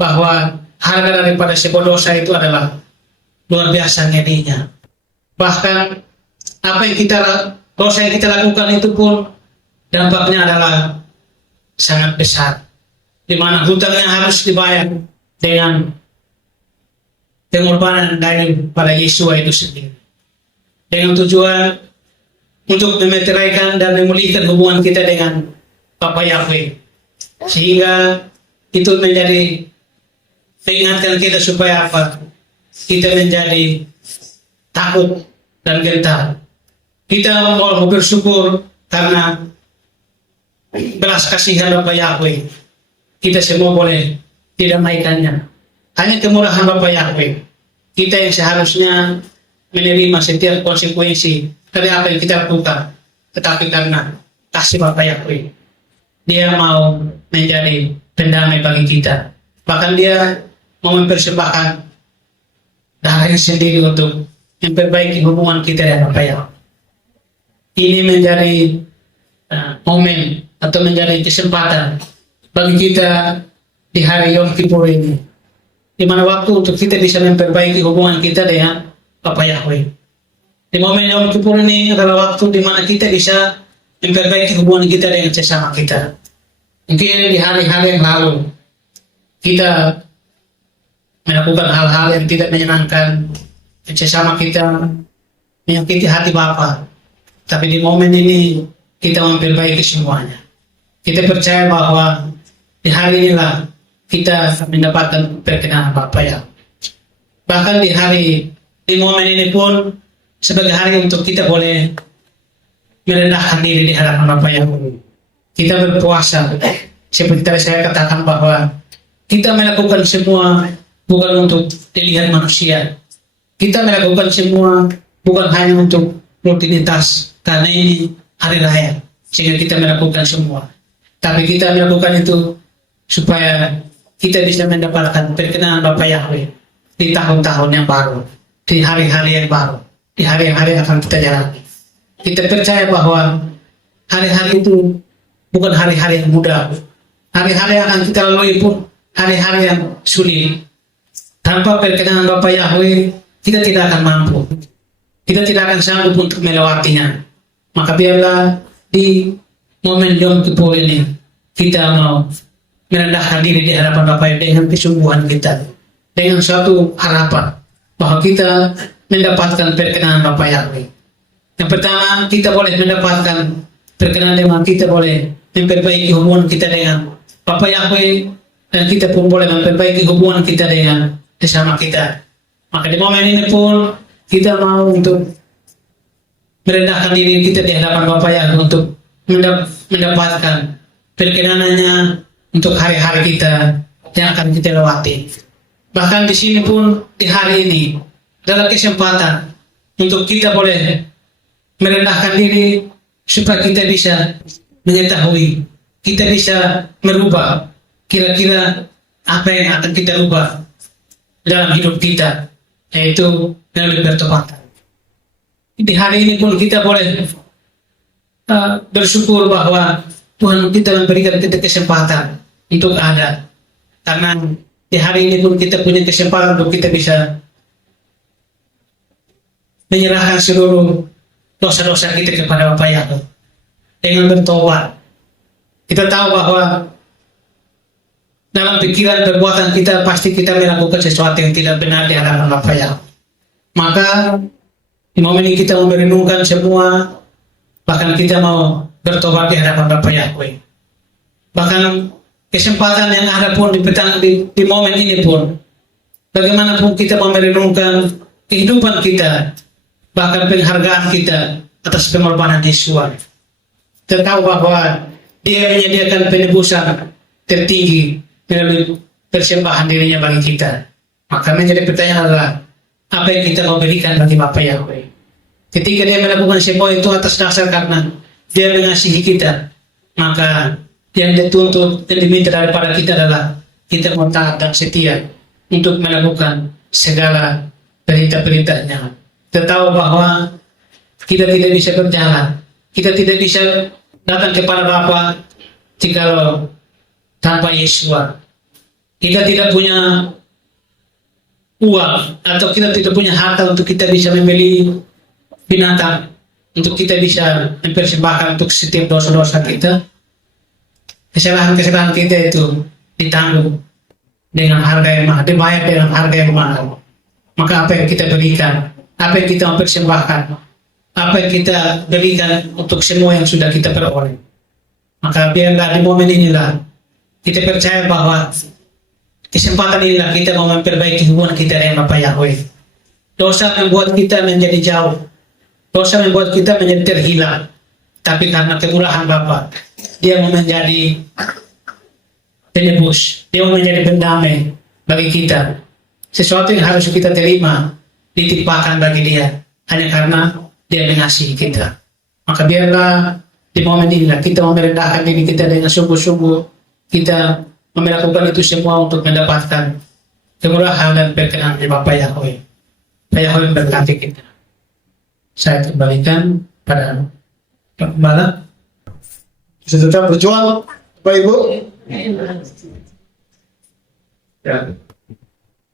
bahwa harga daripada sebuah dosa itu adalah luar biasa ngedinya. Bahkan apa yang dosa yang kita lakukan itu pun dampaknya adalah sangat besar, di mana hutangnya harus dibayar dengan pengorbanan daripada Yesus itu sendiri, dengan tujuan untuk memeteraikan dan memulihkan hubungan kita dengan Bapa Yahweh. Sehingga itu menjadi mengingatkan kita supaya apa? Kita menjadi takut dan gentar. Kita mau bersyukur karena belas kasihan Bapa Yahweh. Kita semua boleh didamaikannya. Hanya kemurahan Bapa Yahweh. Kita yang seharusnya menerima setiap konsekuensi dari apa yang kita lakukan. Tetapi karena kasih Bapa Yahweh, Dia mau menjadi pendamai bagi kita. Bahkan Dia mau mempersembahkan darahnya sendiri untuk memperbaiki hubungan kita dengan Bapa Yahweh. Ini menjadi momen atau menjadi kesempatan bagi kita di hari Yom Kippur ini, di mana waktu untuk kita bisa memperbaiki hubungan kita dengan Bapa Yahweh. Di momen Yom Kippur ini adalah waktu di mana kita bisa memperbaiki hubungan kita dengan sesama kita. Mungkin di hari-hari yang lalu kita melakukan hal-hal yang tidak menyenangkan sesama kita, menyakiti hati Bapa. Tapi di momen ini kita memperbaiki semuanya. Kita percaya bahwa di hari inilah kita mendapatkan perkenanan Bapa ya. Bahkan di momen ini pun sebagai hari untuk kita boleh merendahkan diri di hadapan Bapa ya. Kita berpuasa. Seperti tadi saya katakan bahwa kita melakukan semua bukan untuk dilihat manusia. Kita melakukan semua bukan hanya untuk rutinitas, karena ini hari raya, sehingga kita melakukan semua. Tapi kita melakukan itu supaya kita bisa mendapatkan perkenanan Bapa Yahweh di tahun-tahun yang baru, di hari-hari yang baru, di hari-hari yang akan kita jalani. Kita percaya bahwa hari-hari itu bukan hari-hari yang mudah. Hari-hari yang akan kita lalui pun hari-hari yang sulit. Tanpa perkenanan Bapa Yahweh, kita tidak akan mampu. Kita tidak akan sanggup untuk melewatinya. Maka biarlah di momen Yom Kippur ini kita mau merendahkan diri di hadapan Bapa dengan kesungguhan kita, dengan suatu harapan bahwa kita mendapatkan perkenanan Bapa Yahweh. Yang pertama, kita boleh mendapatkan perkenanan dengan kita boleh memperbaiki hubungan kita dengan Bapa Yahweh, dan kita pun boleh memperbaiki hubungan kita dengan sesama kita. Maka di momen ini pun kita mau untuk merendahkan diri kita di hadapan Bapa Yahweh untuk mendapatkan perkenanannya untuk hari-hari kita yang akan kita lewati. Bahkan di sini pun di hari ini adalah kesempatan untuk kita boleh merendahkan diri supaya kita bisa mengetahui, kita bisa merubah kira-kira apa yang akan kita ubah dalam hidup kita, yaitu melalui pertobatan. Di hari ini pun kita boleh bersyukur bahwa Tuhan kita memberikan kita kesempatan untuk ada. Karena di hari ini pun kita punya kesempatan untuk kita bisa menyerahkan seluruh dosa-dosa kita kepada Bapa Yahweh dengan bertobat. Kita tahu bahwa dalam pikiran perbuatan kita pasti kita melakukan sesuatu yang tidak benar di hadapan Bapa Yahweh. Maka di momen ini kita mau merenungkan semua, bahkan kita mau bertobat di hadapan Bapa Yahweh. Bahkan kesempatan yang ada pun di momen ini pun, bagaimanapun kita mau merenungkan kehidupan kita, bahkan penghargaan kita atas pengorbanan Yesus. Kita tahu bahwa Dia menyediakan penebusan tertinggi melalui persembahan dirinya bagi kita. Maka menjadi pertanyaan adalah, apa yang kita mau berikan bagi Bapa Yahweh? Ketika Dia melakukan semua itu atas dasar karena Dia mengasihi kita, maka yang dituntut dan diminta daripada kita adalah kita mau taat dan setia untuk melakukan segala perintah-perintahnya. Kita tahu bahwa kita tidak bisa berjalan, kita tidak bisa datang kepada Bapa jikalau tanpa Yesus. Kita tidak punya uang atau kita tidak punya harta untuk kita bisa membeli binatang, untuk kita bisa mempersembahkan untuk setiap dosa-dosa kita. Kesalahan-kesalahan kita itu ditanggung dengan harga yang mahal, dibayar dengan harga yang mahal. Maka apa yang kita berikan, apa yang kita mempersembahkan, apa yang kita berikan untuk semua yang sudah kita peroleh. Maka biarlah di momen inilah kita percaya bahwa kesempatan inilah kita mau memperbaiki hubungan kita dengan Bapa Yahweh. Dosa membuat kita menjadi jauh, dosa membuat kita menjadi terhilang. Tapi karena kemurahan Bapa, Dia mau menjadi penebus, Dia mau menjadi pendamai bagi kita. Sesuatu yang harus kita terima ditimpakan bagi Dia hanya karena Dia mengasihi kita. Maka biarlah di momen inilah kita merendahkan diri kita dengan sungguh-sungguh, kita melakukan itu semua untuk mendapatkan kemurahan dan perkenan di Bapa Yahweh. Bapa Yahweh memberkati kita. Saya kembalikan pada Pak Gembala. Bisa tetap berjuang, Bapak Ibu. Ya.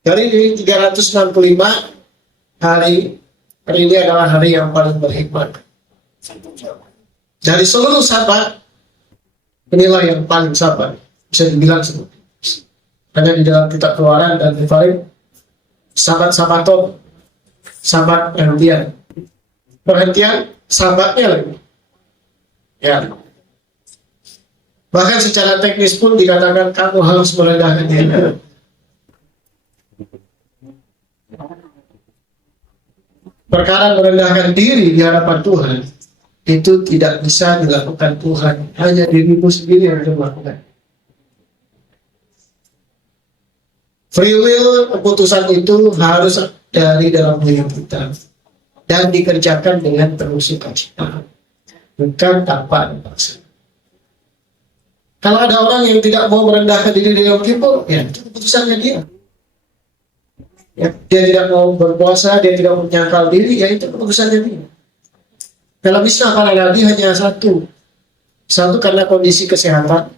Hari ini 365 hari ini adalah hari yang paling berhikmat. Dari seluruh sahabat, inilah yang paling sabar, bisa dibilang seperti itu. Hanya di dalam kitab Keluaran dan Devarim, sahabat top, sahabat perhentian, sahabatnya lagi. Ya. Bahkan secara teknis pun dikatakan kamu harus merendahkan diri. Perkara merendahkan diri di hadapan Tuhan itu tidak bisa dilakukan Tuhan, hanya dirimu sendiri yang bisa melakukan. Free will, keputusan itu harus dari dalam diri kita dan dikerjakan dengan penuh sukacita, bukan tanpa dipaksa. Kalau ada orang yang tidak mau merendahkan diri di Yom Kippur, ya itu keputusannya dia. Ya, dia tidak mau berpuasa, dia tidak mau menyangkal diri, ya itu keputusannya dia. Dalam Islam para nabi hanya satu karena kondisi kesehatan.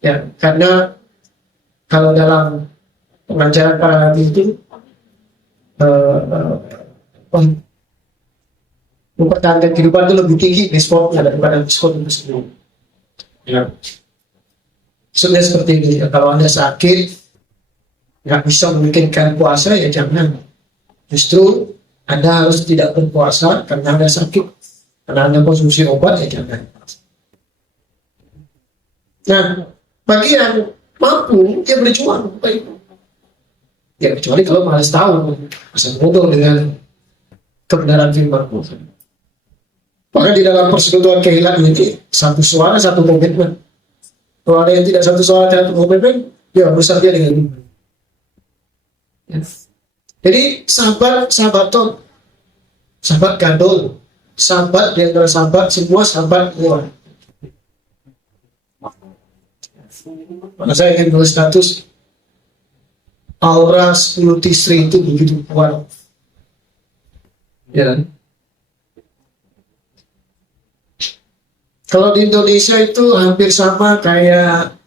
Ya, karena kalau dalam pengajaran para nabi itu mempertahankan kehidupan itu lebih tinggi nisbahnya daripada nisbah itu sendiri. Ya. Sebenarnya seperti ini, ya, kalau Anda sakit nggak bisa memikirkan puasa, ya jangan. Justru Anda harus tidak berpuasa karena Anda sakit, karena Anda konsumsi obat, ya jangan. Nah, bagi yang mampu, dia berjuang. Ya kecuali kalau malas tahu, masa bodoh dengan kebenaran firman Tuhan. Maka di dalam persekutuan kehilangan ini satu suara, satu komitmen. Kalau ada yang tidak satu suara, satu komitmen, ya berusaha dia dengan iman. Yes. Jadi sahabat top, sahabat gadol, sahabat di antara sahabat, semua sahabat luar. Maka saya ingin tulis status aura 10 Tisri itu begitu kuat. Ya. Kalau di Indonesia itu hampir sama kayak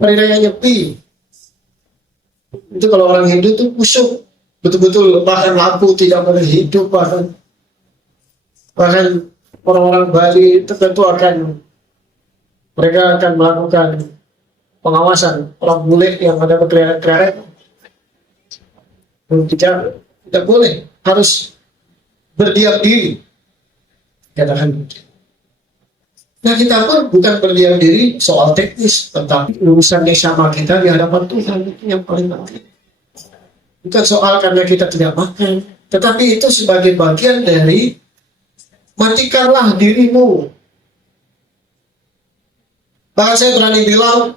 hari raya Nyepi. Itu kalau orang Hindu itu khusyuk, betul-betul, bahkan lampu tidak boleh hidup, bahkan orang-orang Bali tertentu mereka akan melakukan pengawasan orang bule yang ada berkeliaran-keliaran. Tidak boleh, harus berdiam diri. Katakan. Nah, kita pun bukan berdiam diri soal teknis, tetapi urusannya sama kita di hadapan Tuhan itu yang paling penting. Bukan soal karena kita tidak makan, tetapi itu sebagai bagian dari matikanlah dirimu. Bahkan saya berani bilang,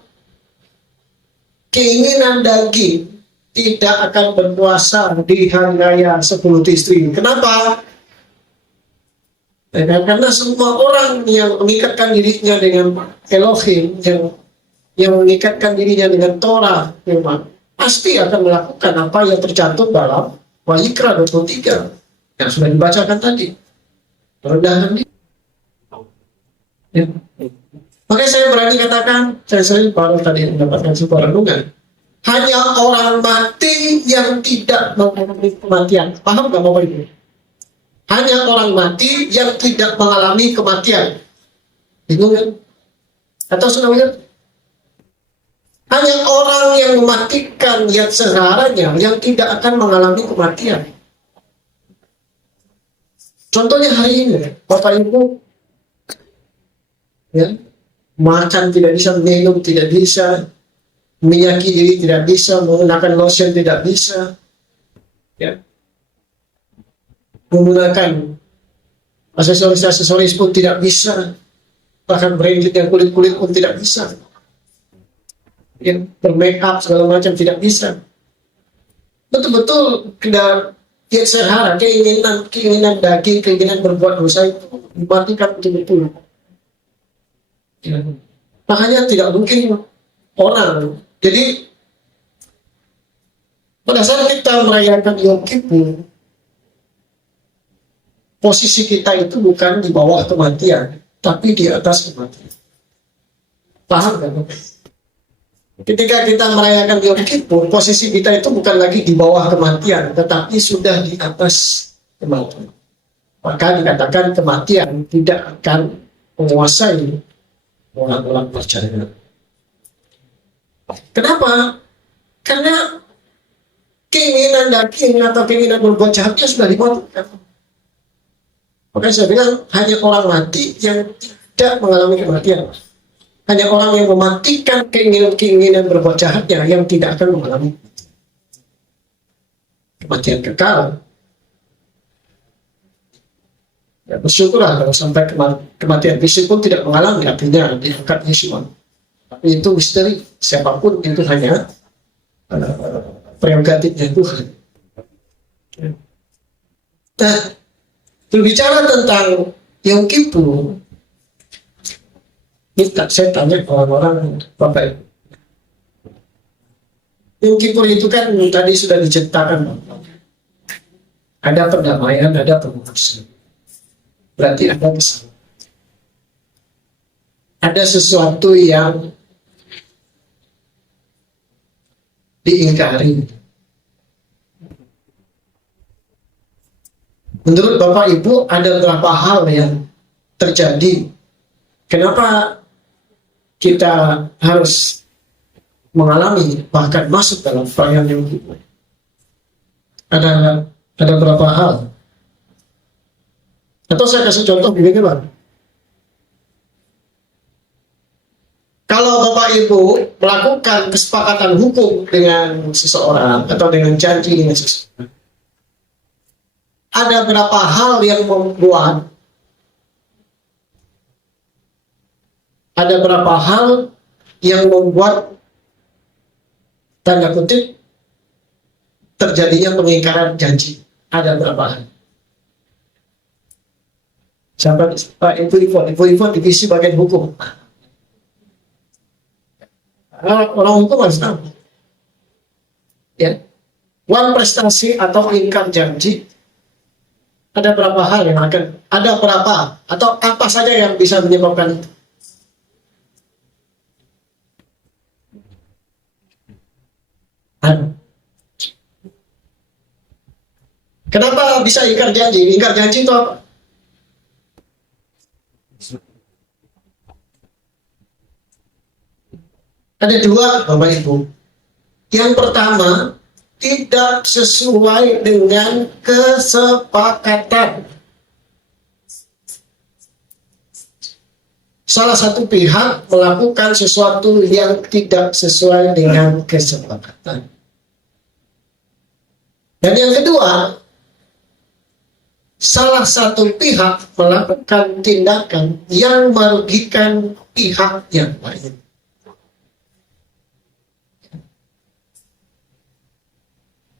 keinginan daging tidak akan berkuasa di hari raya 10 Tisri. Kenapa? Karena semua orang yang mengikatkan dirinya dengan Elohim, yang mengikatkan dirinya dengan Torah, memang pasti akan melakukan apa yang tercantum dalam Wahikra 23 yang sudah dibacakan tadi. Rendahkan diri. Ya. Makanya saya berani katakan, saya sering baru tadi mendapatkan sebuah renungan. Hanya orang mati yang tidak mengalami kematian. Paham nggak Bapak Ibu? Hanya orang mati yang tidak mengalami kematian. Bingung kan? Atau sudah lihat? Hanya orang yang mematikan yang seharanya yang tidak akan mengalami kematian. Contohnya hari ini, Bapak Ibu, ya, makan tidak bisa, minum tidak bisa, minyaki diri tidak bisa, menggunakan lotion tidak bisa, ya, menggunakan aksesoris pun tidak bisa, bahkan branded yang kulit-kulit pun tidak bisa, ya, bermake up segala macam tidak bisa. Betul-betul tidak sehara, keinginan daging, keinginan berbuat dosa itu dimatikan betul-betul. Ya. Makanya tidak mungkin orang. Jadi pada saat kita merayakan Yom Kippur, posisi kita itu bukan di bawah kematian, tapi di atas kematian. Paham kan? Ketika kita merayakan Yom Kippur, posisi kita itu bukan lagi di bawah kematian, tetapi sudah di atas kematian. Maka dikatakan kematian tidak akan menguasai orang-orang percaya. Kenapa? Karena keinginan daging atau keinginan berbuat jahatnya sudah dimatikan. Makanya saya bilang hanya orang mati yang tidak mengalami kematian. Hanya orang yang mematikan keinginan berbuat jahatnya yang tidak akan mengalami kematian kekal. Ya, bersyukurlah kalau sampai kematian fisik pun tidak mengalami, artinya diangkat Yesus. Tapi itu misteri, siapapun itu hanya prerogatifnya Tuhan. Nah, berbicara tentang Yom Kippur, saya tanya orang-orang, Bapak Ibu, Yom Kippur itu kan tadi sudah diceritakan, ada perdamaian, ada pengurusan. Berarti ada kesalahan. Ada sesuatu yang diingkari. Menurut Bapak Ibu, ada beberapa hal yang terjadi. Kenapa kita harus mengalami, bahkan masuk dalam perayaan Yom Kippur? Ada beberapa hal. Atau saya kasih contoh begini, Bang. Kalau Bapak Ibu melakukan kesepakatan hukum dengan seseorang atau dengan janji dengan seseorang, ada beberapa hal yang membuat, tanda kutip terjadinya pengingkaran janji. Ada beberapa hal. Sampai Pak Ibu divisi bagian hukum. Orang hukum harus tahu. Ya, uang prestasi atau ingkar janji, ada berapa hal yang ada berapa atau apa saja yang bisa menyebabkan itu. Kenapa bisa ingkar janji? Ingkar janji itu apa? Ada dua, Bapak Ibu. Yang pertama, tidak sesuai dengan kesepakatan. Salah satu pihak melakukan sesuatu yang tidak sesuai dengan kesepakatan. Dan yang kedua, salah satu pihak melakukan tindakan yang merugikan pihak yang lain.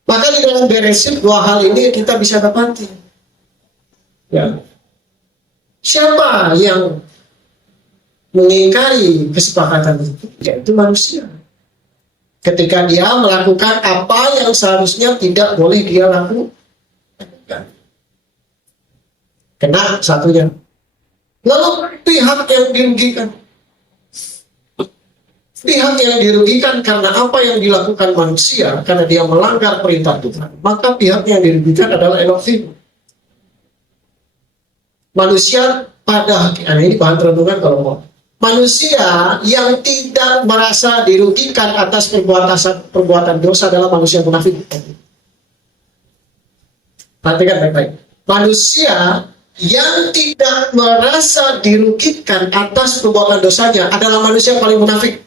Maka di dalam Beresit dua hal ini kita bisa dapati. Ya. Siapa yang mengingkari kesepakatan itu? Yaitu manusia. Ketika dia melakukan apa yang seharusnya tidak boleh dia lakukan. Kena satunya. Lalu pihak yang dirugikan. Pihak yang dirugikan karena apa yang dilakukan manusia, karena dia melanggar perintah Tuhan, maka pihak yang dirugikan adalah Elohim. Manusia pada ini bahan renungan kalau mau. Manusia yang tidak merasa dirugikan atas perbuatan dosa adalah manusia munafik. Perhatikan baik-baik. Manusia yang tidak merasa dirugikan atas perbuatan dosanya adalah manusia yang paling munafik.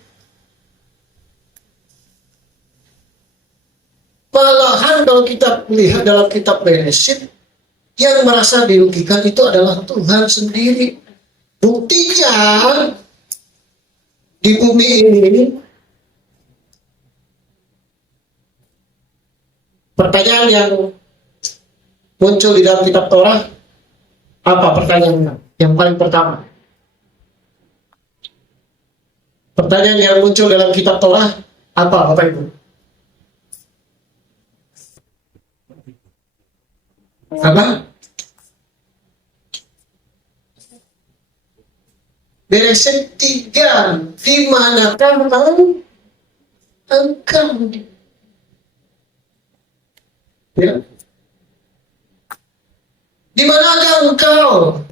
Malahan kalau kita lihat dalam kitab Beresit, yang merasa dirugikan itu adalah Tuhan sendiri. Buktinya di bumi ini, pertanyaan yang muncul di dalam kitab Torah, apa pertanyaannya? Yang paling pertama. Pertanyaan yang muncul dalam kitab Torah, apa Bapak Ibu? Apa? Beresit 3, di manakah engkau? Ya. Di manakah engkau?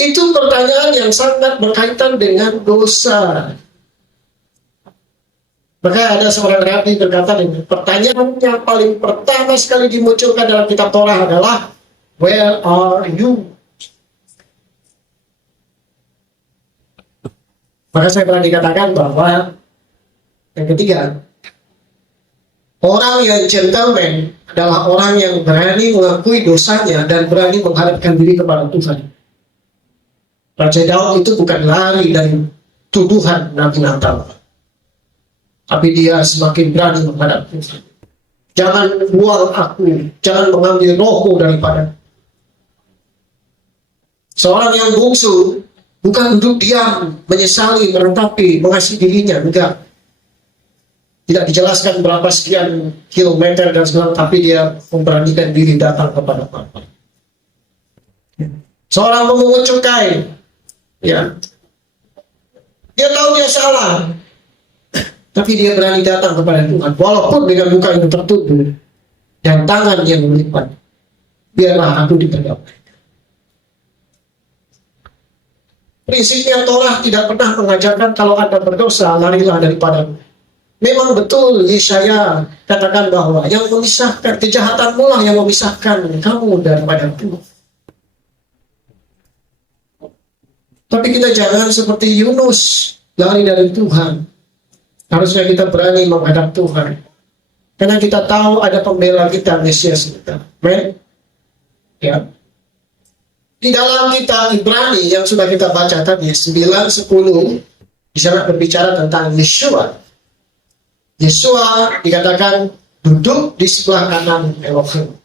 Itu pertanyaan yang sangat berkaitan dengan dosa. Maka ada seorang rabi berkata, pertanyaan yang paling pertama sekali dimunculkan dalam kitab Torah adalah, where are you? Maka saya pernah dikatakan bahwa yang ketiga, orang yang gentleman adalah orang yang berani mengakui dosanya dan berani menghadapkan diri kepada Tuhan. Raja Daud itu bukan lari dari tuduhan Nabi Natal, tapi dia semakin berani menghadap Tuhan. Jangan buang aku, jangan mengambil rohku daripada. Seorang yang bungsu bukan duduk diam, menyesali, meratapi, mengasihi dirinya, enggak. Tidak dijelaskan berapa sekian kilometer dan segala, tapi dia memberanikan diri datang kepada Bapa. Seorang pemungut cukai, ya, dia tahu dia salah, tapi dia berani datang kepada Tuhan, walaupun dengan muka yang tertutup dan tangan yang melipat. Biarlah aku diperdamaikan. Prinsipnya Torah tidak pernah mengajarkan kalau Anda berdosa, larilah daripada. Memang betul Yesaya katakan bahwa yang memisahkan, kejahatanmu lah yang memisahkan kamu daripada Tuhan. Tapi kita jangan seperti Yunus lari dari Tuhan. Harusnya kita berani menghadap Tuhan. Karena kita tahu ada pembela kita, Mesias kita. Amen? Ya. Di dalam kitab Ibrani yang sudah kita baca tadi, 9-10, di sana berbicara tentang Yeshua. Yeshua dikatakan duduk di sebelah kanan Elohim.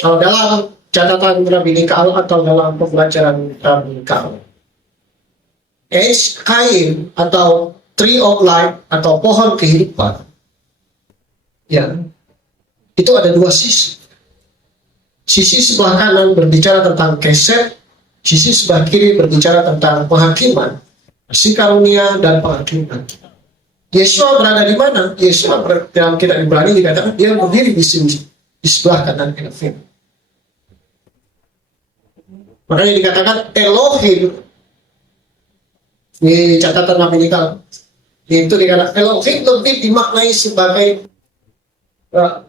Kalau dalam catatan Rabbi Nikal atau dalam pembelajaran Rabbi Nikal, kain atau tree of life atau pohon kehidupan, ya, itu ada dua sisi. Sisi sebelah kanan berbicara tentang keset, sisi sebelah kiri berbicara tentang penghakiman, kasih karunia dan penghakiman. Yesua berada di mana? Yesua dalam kitab Ibrani dikatakan dia berdiri di sini, di sebelah kanan Elohim. Makanya dikatakan Elohim. Di catatan Amerika itu dikatakan Elohim lebih dimaknai sebagai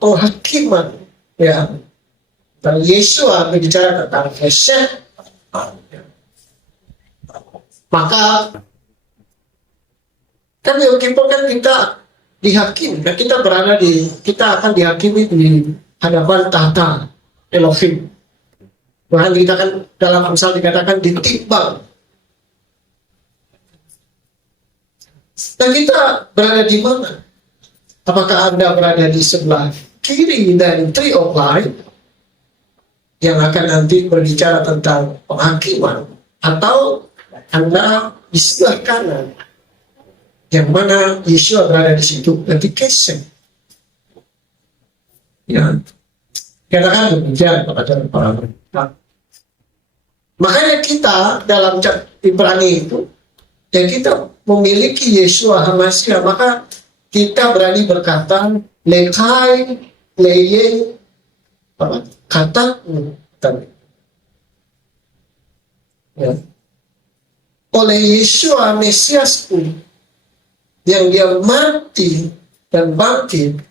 penghakiman, ya. Dan Yesua berbicara tentang keset. Maka kan meskipun kan kita dihakimi, dan kita akan dihakimi di hadapan tahta Elohim. Bahkan kita kan dalam Amsal dikatakan ditimbang. Dan kita berada di mana? Apakah Anda berada di sebelah kiri dari Tree of Life yang akan nanti berbicara tentang penghakiman, atau Anda di sebelah kanan yang mana Yesua berada di situ lebih keseng? Ya, katakan demikian kepada para mereka. Makanya kita dalam Ibrani itu, ya, kita memiliki Yesua HaMashiach, maka kita berani berkata lekai leye kata ya. Oleh Yesua Mesiasku yang dia mati dan bangkit,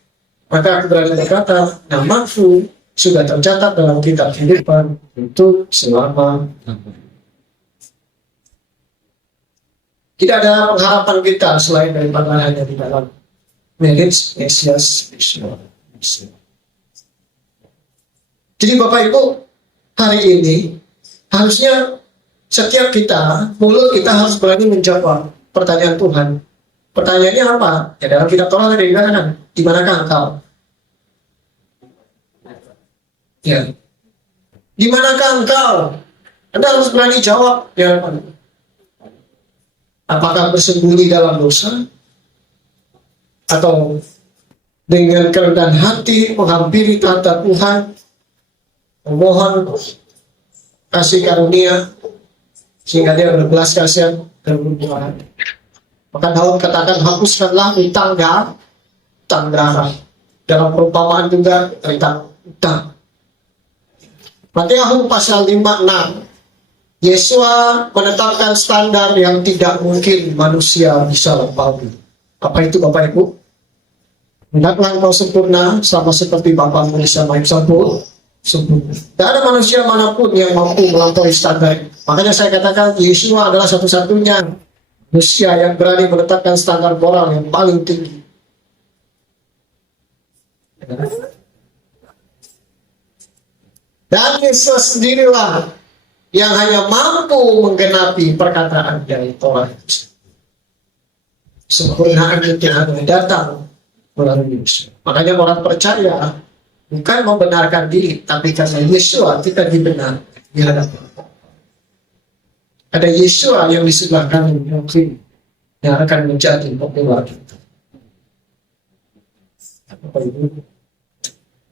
maka aku berani berkata namaku sudah tercatat dalam kitab kehidupan untuk selama-lamanya. Tidak ada pengharapan kita selain daripada hanya di dalam milik Mesias Yesua. Jadi Bapak Ibu, hari ini harusnya setiap kita, mulut kita harus berani menjawab pertanyaan Tuhan. Pertanyaannya apa? Ya, dalam kitab Torah tadi dikatakan, di manakah engkau? Ya. Di manakah engkau? Anda harus berani jawab. Ya, apakah bersembunyi dalam dosa? Atau dengan kerendahan hati menghampiri tahta Tuhan, memohon kasih karunia sehingga dia berbelas kasihan dan berbuah. Maka Daud katakan hapuskanlah utang darah. Dalam perumpamaan juga tentang utang. Matius pasal 56. Yesua menetapkan standar yang tidak mungkin manusia bisa lampaui. Apa itu Bapak Ibu? Hendaklah engkau sempurna sama seperti Bapamu di surga sempurna. Tidak ada manusia manapun yang mampu melampaui standar. Makanya saya katakan Yesua adalah satu-satunya manusia yang berani menetapkan standar moral yang paling tinggi. Dan Yesus sendirilah yang hanya mampu menggenapi perkataan dari Torah. Sempurnaan itu hanya datang melalui Yesus. Makanya orang percaya bukan membenarkan diri, tapi karena Yesua kita dibenarkan di hadapan. Ada Yesua yang di sebelah kanan yang kiri yang akan menjadi pembela kita.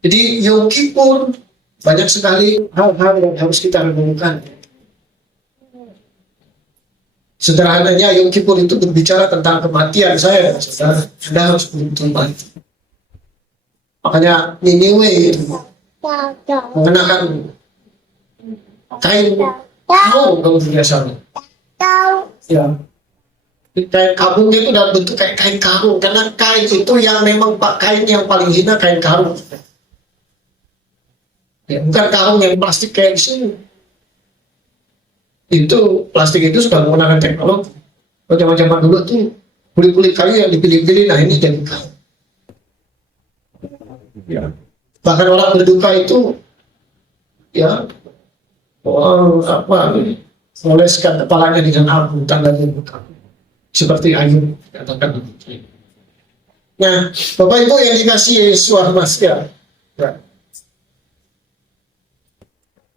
Jadi Yom Kippur banyak sekali hal-hal yang harus kita renungkan. Sederhananya Yom Kippur itu berbicara tentang kematian saya dan saudara. Anda harus betul mati. Makanya Niniwe itu mengenakan kain kabung kalau biasanya. Ya. Kain kabung itu dalam bentuk kayak kain karung, karena kain itu yang memang kain yang paling hina, kain karung. Ya, bukan karung yang plastik kayak di sini. Itu plastik itu sudah menggunakan teknologi. Macam-macam dulu tuh kulit-kulit kayu yang dipilih-pilih, nah ini jadi karung. Ya. Bahkan orang berduka itu, ya, oleskan kepalanya dengan abu, tangannya buka. Seperti Ayub katakan. Nah, Bapak Ibu yang dikasih Yesus HaMashiach, ya.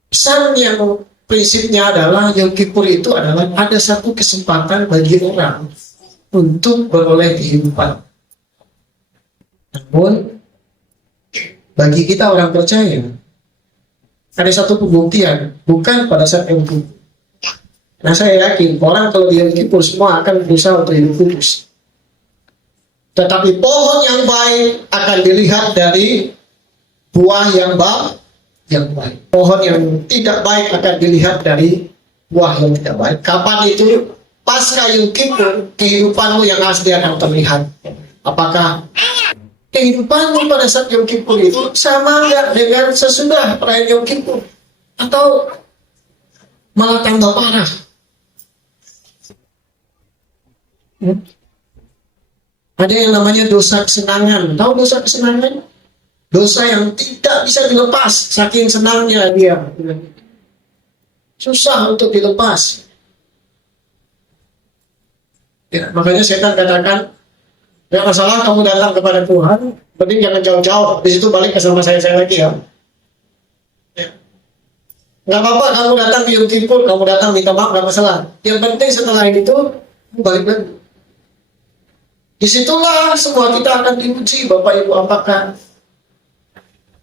Pesan yang prinsipnya adalah Yom Kippur itu adalah ada satu kesempatan bagi orang untuk beroleh kehidupan. Namun bagi kita orang percaya ada satu pembuktian bukan pada saat Yom Kippur. Nah saya yakin orang kalau di Yom Kippur semua akan berusaha untuk hidup kudus. Tetapi pohon yang baik akan dilihat dari buah yang baik. Pohon yang tidak baik akan dilihat dari buah yang tidak baik. Kapan itu? Pasca Yom Kippur, kehidupanmu yang asli akan terlihat. Apakah kehidupanmu pada saat Yom Kippur itu sama nggak dengan sesudah perayaan Yom Kippur? Atau malah tambah parah? Ada yang namanya dosa kesenangan. Tahu dosa kesenangan? Dosa yang tidak bisa dilepas, saking senangnya dia. Susah untuk dilepas. Ya, makanya setan katakan, ya masalah kamu datang kepada Tuhan, penting jangan jauh-jauh. Di situ balik ke sama saya lagi ya. Nggak apa-apa kamu datang ke Yom Kippur, kamu datang minta maaf, nggak masalah. Yang penting setelah itu, balik lagi. Disitulah semua kita akan diuji, Bapak Ibu, apakah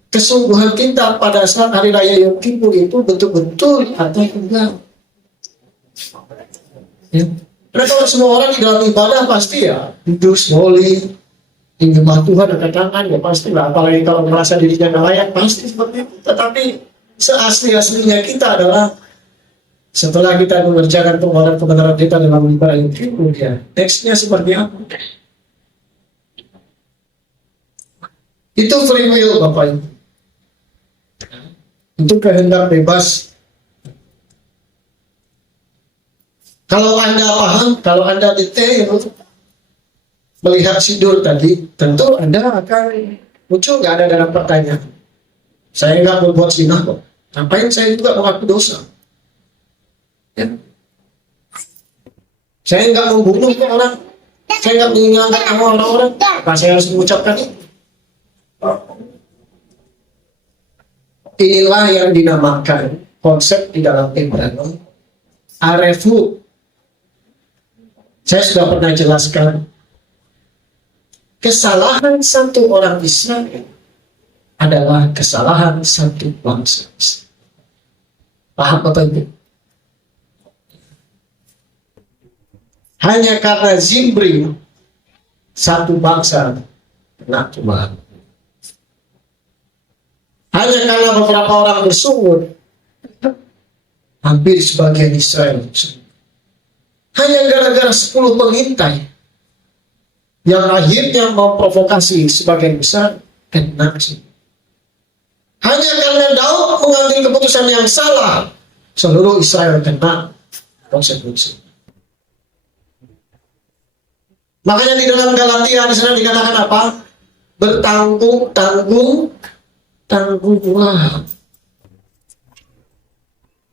kesungguhan kita pada saat hari raya Yom Kippur itu betul-betul atau enggak. Ya. Karena kalau semua orang di dalam ibadah pasti ya kudus, holy, menyembah Tuhan angkat tangan ya pasti lah. Apalagi kalau merasa dirinya nggak layak pasti seperti itu. Tetapi seasli-aslinya kita adalah setelah kita mengerjakan kebenaran kita dalam ibadah Yom Kippur ya. Teksnya seperti apa? Itu free will Bapak Ibu. Itu kehendak bebas. Kalau Anda paham, kalau Anda detail melihat sidur tadi, tentu Anda akan muncul nggak ada dalam pertanyaan. Saya nggak berbuat zina kok. Ngapain saya juga mengaku dosa? Ya. Saya nggak membunuh orang. Saya nggak meninggalkan nama orang-orang. Apa saya harus mengucapkan itu? Inilah yang dinamakan konsep di dalam Ibrani arefu. Saya sudah pernah jelaskan kesalahan satu orang Israel adalah kesalahan satu bangsa. Paham Bapak Ibu? Hanya karena Zimri satu bangsa kena cobaan. Hanya karena beberapa orang bersungut, hampir sebagian Israel. Hanya gara-gara 10 pengintai yang akhirnya memprovokasi sebagian besar kena. Hanya karena Daud mengambil keputusan yang salah, seluruh Israel kena konsekuensi. Makanya di dalam Galatia di sana dikatakan apa? Tangguhlah.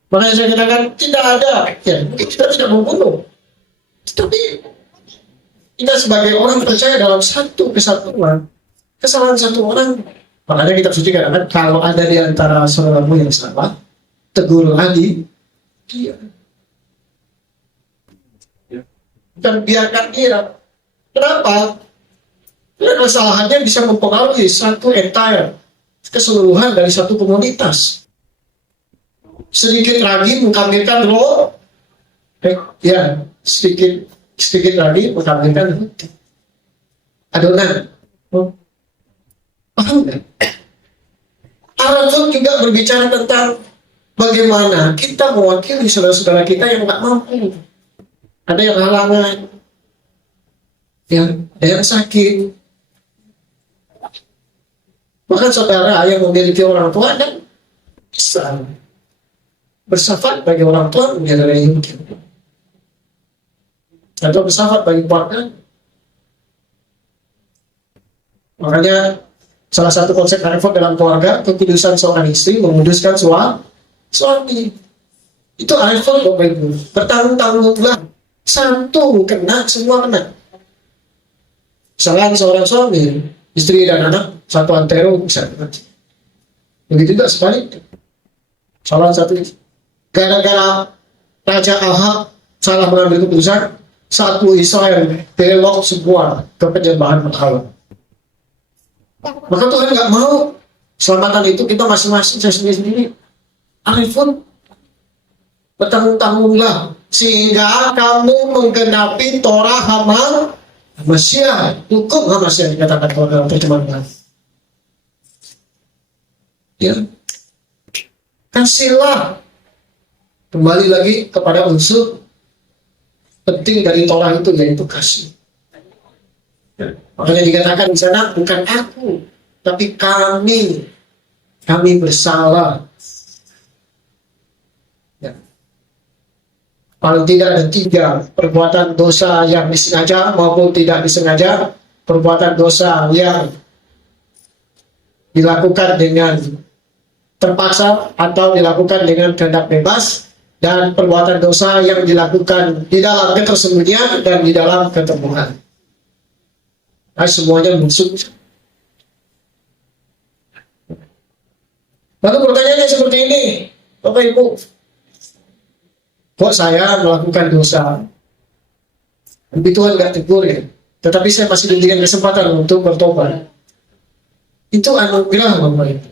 Makanya saya katakan tidak ada, ya kita tidak membunuh. Tapi kita sebagai orang percaya dalam satu kesatuan, kesalahan satu orang. Makanya kita suci katakan kalau ada di antara saudaramu yang salah, tegur lagi dia. Dan biarkan dia. Kenapa? Karena kesalahannya bisa mempengaruhi satu entire, keseluruhan dari satu komunitas. Sedikit lagi mengkamilkan roh, ya sedikit lagi mengkamilkan adonan. Paham nggak? Al-Quran juga berbicara tentang bagaimana kita mewakili saudara-saudara kita yang nggak mampu. Ada yang halangan, ya, ada yang sakit. Bahkan saudara yang memiliki orang tua dan bisa bersyafaat bagi orang tua menjadi yang mungkin. Atau bersyafaat bagi keluarga. Makanya salah satu konsep harifat dalam keluarga, kekudusan seorang istri menguduskan suami. Itu harifat Bapak Ibu. Bertanggung-tanggunglah. Satu kena, semua kena. Selain seorang suami, istri dan anak, satu antero bisa kena. Begitu juga sebaliknya. Salah satu Gara-gara Raja Ahab salah mengambil keputusan, satu Israel belok semua ke penyembahan berhala. Maka Tuhan nggak mau selamatan itu kita masing-masing sendiri-sendiri. Arifun bertanggung-tanggunglah sehingga kamu menggenapi Torah Hamashiach, hukum Hamashiach dikatakan kalau dalam terjemahan. Ya, kasihlah. Kembali lagi kepada unsur penting dari Torah itu, yaitu kasih. Ya. Makanya dikatakan di sana bukan aku, tapi kami bersalah. Ya. Paling tidak ada 3 perbuatan dosa yang disengaja maupun tidak disengaja, perbuatan dosa yang dilakukan dengan terpaksa atau dilakukan dengan kehendak bebas, dan perbuatan dosa yang dilakukan di dalam ketersembunyian dan di dalam keterbukaan. Nah, semuanya musuh. Lalu pertanyaannya seperti ini, Bapak Ibu, kok saya melakukan dosa? Tapi Tuhan nggak tegur ya, tetapi saya masih diberikan kesempatan untuk bertobat. Itu anugerah Bapak Ibu.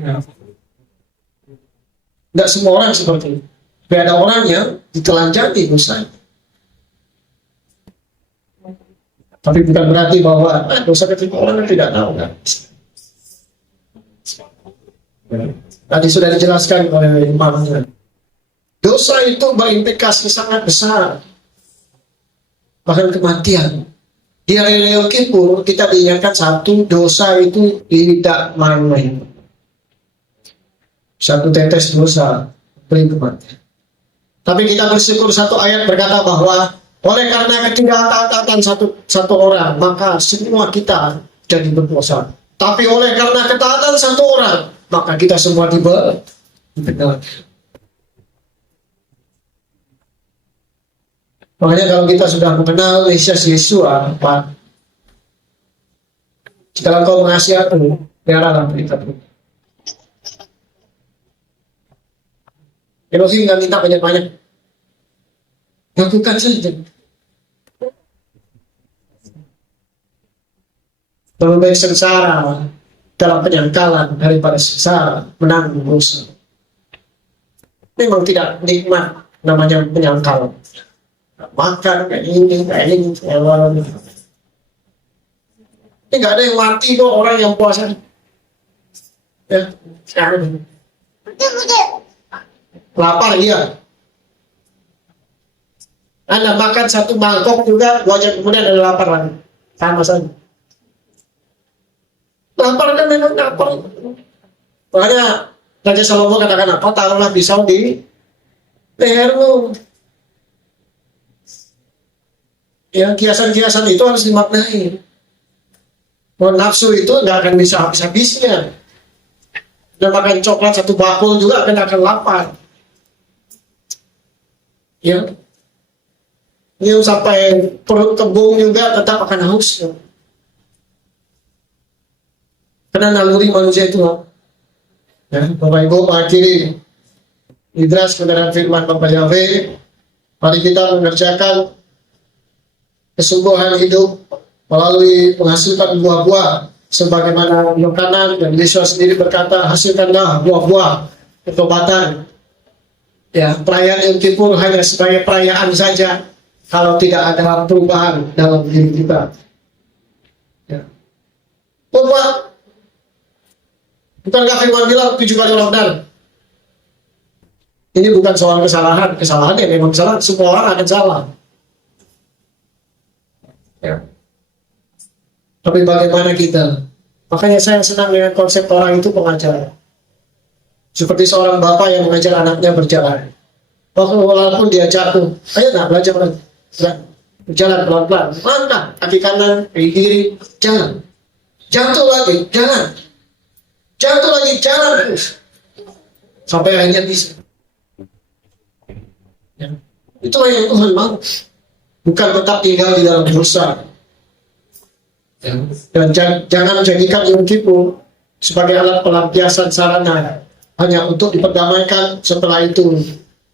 Ya. Tidak semua orang seperti itu. Tapi ada orang yang ditelanjangi dosa. Tapi bukan berarti bahwa dosa kecil orang tidak tahu kan. Tadi sudah dijelaskan oleh Imam. Dosa itu berimplikasi sangat besar, bahkan kematian. Di hari Yom Kippur kita diingatkan satu, dosa itu tidak main-main. Satu tetes dosa beri kematian. Tapi kita bersyukur satu ayat berkata bahwa oleh karena ketidaktaatan satu orang, maka semua kita jadi berdosa. Tapi oleh karena ketaatan satu orang, maka kita semua dibenarkan. Makanya kalau kita sudah mengenal Yesus Yeshua, jika kau mengasihi aku, peliharalah perintah-Ku. Elohim nggak minta banyak-banyak, lakukan saja. Lebih baik sengsara dalam penyangkalan daripada sengsara menanggung dosa. Memang tidak nikmat namanya penyangkal. Makan kayak ini. Ini nggak ada yang mati kok orang yang puasa. Ya, sekarang. Lapar iya. Anda makan satu mangkok juga, 2 jam kemudian ada lapar lagi. Sama saja. Lapar kan memang lapar. Makanya Raja Salomo katakan apa? Taruhlah pisau di lehermu. Yang kiasan-kiasan itu harus dimaknai. Nafsu itu nggak akan bisa habis-habisnya. Dan makan coklat 1 bakul juga akan lapar. Ya, yang sampai perut kembung juga tetap akan haus. Ya. Karena naluri manusia itu, ya, Bapak Ibu mengakhiri Idras kebenaran firman Bapak Yahweh. Mari kita mengerjakan kesungguhan hidup melalui menghasilkan buah-buah, sebagaimana Yohanan dan Yesus sendiri berkata, hasilkanlah buah-buah ketobatan. Ya, perayaan Yom Kippur hanya sebagai perayaan saja kalau tidak ada perubahan dalam diri kita. Ya. Bukankah firman bilang 7 kali lockdown? Ini bukan soal kesalahan yang memang salah, semua orang akan salah. Ya. Tapi bagaimana kita? Makanya saya senang dengan konsep orang itu pengajar. Seperti seorang bapak yang mengajar anaknya berjalan. Walaupun dia jatuh, ayo nak belajar lagi. Jalan pelan-pelan, langkah kaki kanan, kaki kiri, jalan. Jatuh lagi, jalan. Jatuh lagi, jalan terus. Sampai akhirnya bisa. Ya. Itulah yang Tuhan mau. Bukan tetap tinggal di dalam dosa. Ya. Dan jangan jadikan Yom Kippur sebagai alat pelampiasan sarana hanya untuk diperdamaikan, setelah itu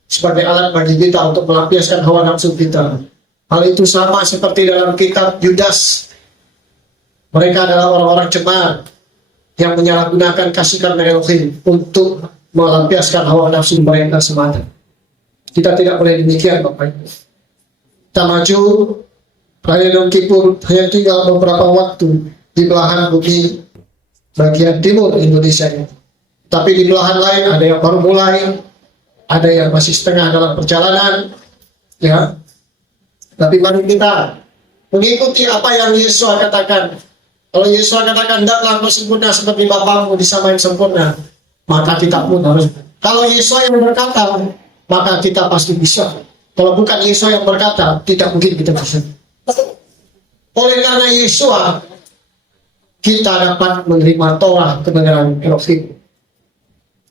sebagai alat bagi kita untuk melampiaskan hawa nafsu kita. Hal itu sama seperti dalam kitab Yudas. Mereka adalah orang-orang cemar yang menyalahgunakan kasih karunia Elohim untuk melampiaskan hawa nafsu mereka semata. Kita tidak boleh demikian, Bapak Ibu. Kita maju, perayaan Yom Kippur hanya tinggal beberapa waktu di belahan bumi bagian timur Indonesia ini. Tapi di belahan lain ada yang baru mulai, ada yang masih setengah dalam perjalanan, ya. Tapi mari kita mengikuti apa yang Yesus katakan. Kalau Yesus katakan, "Hendaklah engkau sempurna seperti Bapamu di sama yang sempurna," maka kita pun harus. Kalau Yesus yang berkata, maka kita pasti bisa. Kalau bukan Yesus yang berkata, tidak mungkin kita bisa. Oleh karena Yesus, kita dapat menerima Torah kebenaran Elohim.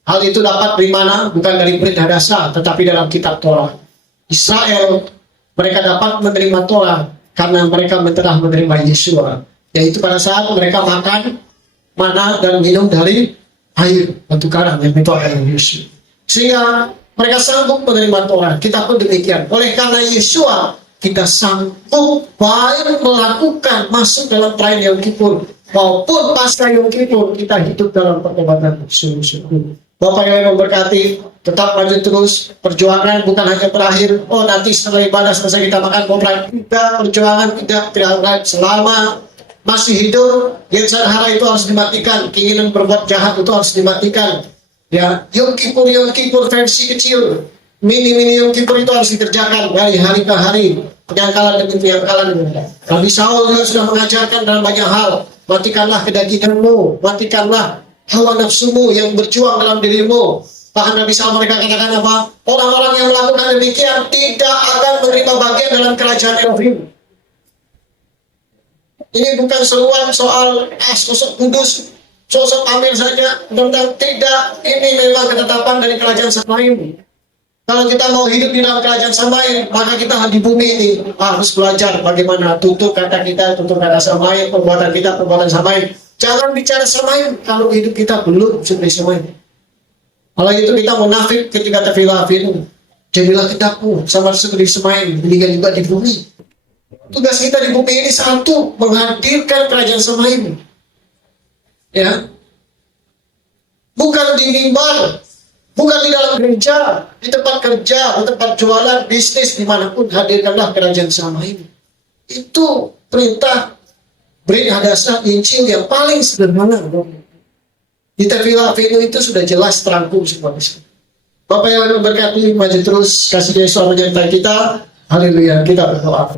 Hal itu dapat dari mana? Bukan dari perintah dasar, tetapi dalam kitab Torah. Israel, mereka dapat menerima Torah karena mereka telah menerima Yeshua, yaitu pada saat mereka makan mana dan minum dari air batu karang yang itu adalah Yesus, sehingga mereka sanggup menerima Torah. Kita pun demikian. Oleh karena Yeshua, kita sanggup baik melakukan masuk dalam perayaan Yom Kippur maupun pasca Yom Kippur, kita hidup dalam pertobatan sungguh-sungguh. Bapak yang memberkati, tetap maju terus. Perjuangan bukan hanya terakhir, oh nanti setelah ibadah selesai kita makan koprak. Tidak, perjuangan tidak selama masih hidup. Yetzer hara itu harus dimatikan, keinginan berbuat jahat itu harus dimatikan. Ya, Yom Kippur versi kecil, mini Yom Kippur itu harus dikerjakan dari hari ke hari, penyangkalan demi penyangkalan. Nabi Saul juga sudah mengajarkan dalam banyak hal. Matikanlah kedaginganmu, matikanlah hawa nafsumu yang berjuang dalam dirimu. Bahkan Nabi Saul mereka katakan apa? Orang-orang yang melakukan demikian tidak akan menerima bagian dalam kerajaan Elohim. Ini bukan seruan soal sosok kudus, sosok Amir saja, tentang tidak. Ini memang ketetapan dari kerajaan Samaim. Kalau kita mau hidup di dalam kerajaan Samaim, maka kita di bumi ini harus belajar bagaimana tutur kata kita, tutur kata Samaim, perbuatan kita, perbuatan Samaim. Jangan bicara Samaim kalau hidup kita belum seperti Samaim. Kalau itu kita munafik ketika tafilafin, jadilah kita sama seperti Samaim, meninggal juga di bumi. Tugas kita di bumi ini satu, menghadirkan kerajaan Samaim. Ya, bukan di mimbar, bukan di dalam gereja, di tempat kerja, di tempat jualan, bisnis, dimanapun hadirkanlah kerajaan Samaim. Itu perintah berita dasar Injil yang paling sederhana. Di tafilafin itu sudah jelas terangkum semua. Bapak yang memberkati, maju terus, kasih Yesus menyertai kita. Haleluya, kita berdoa.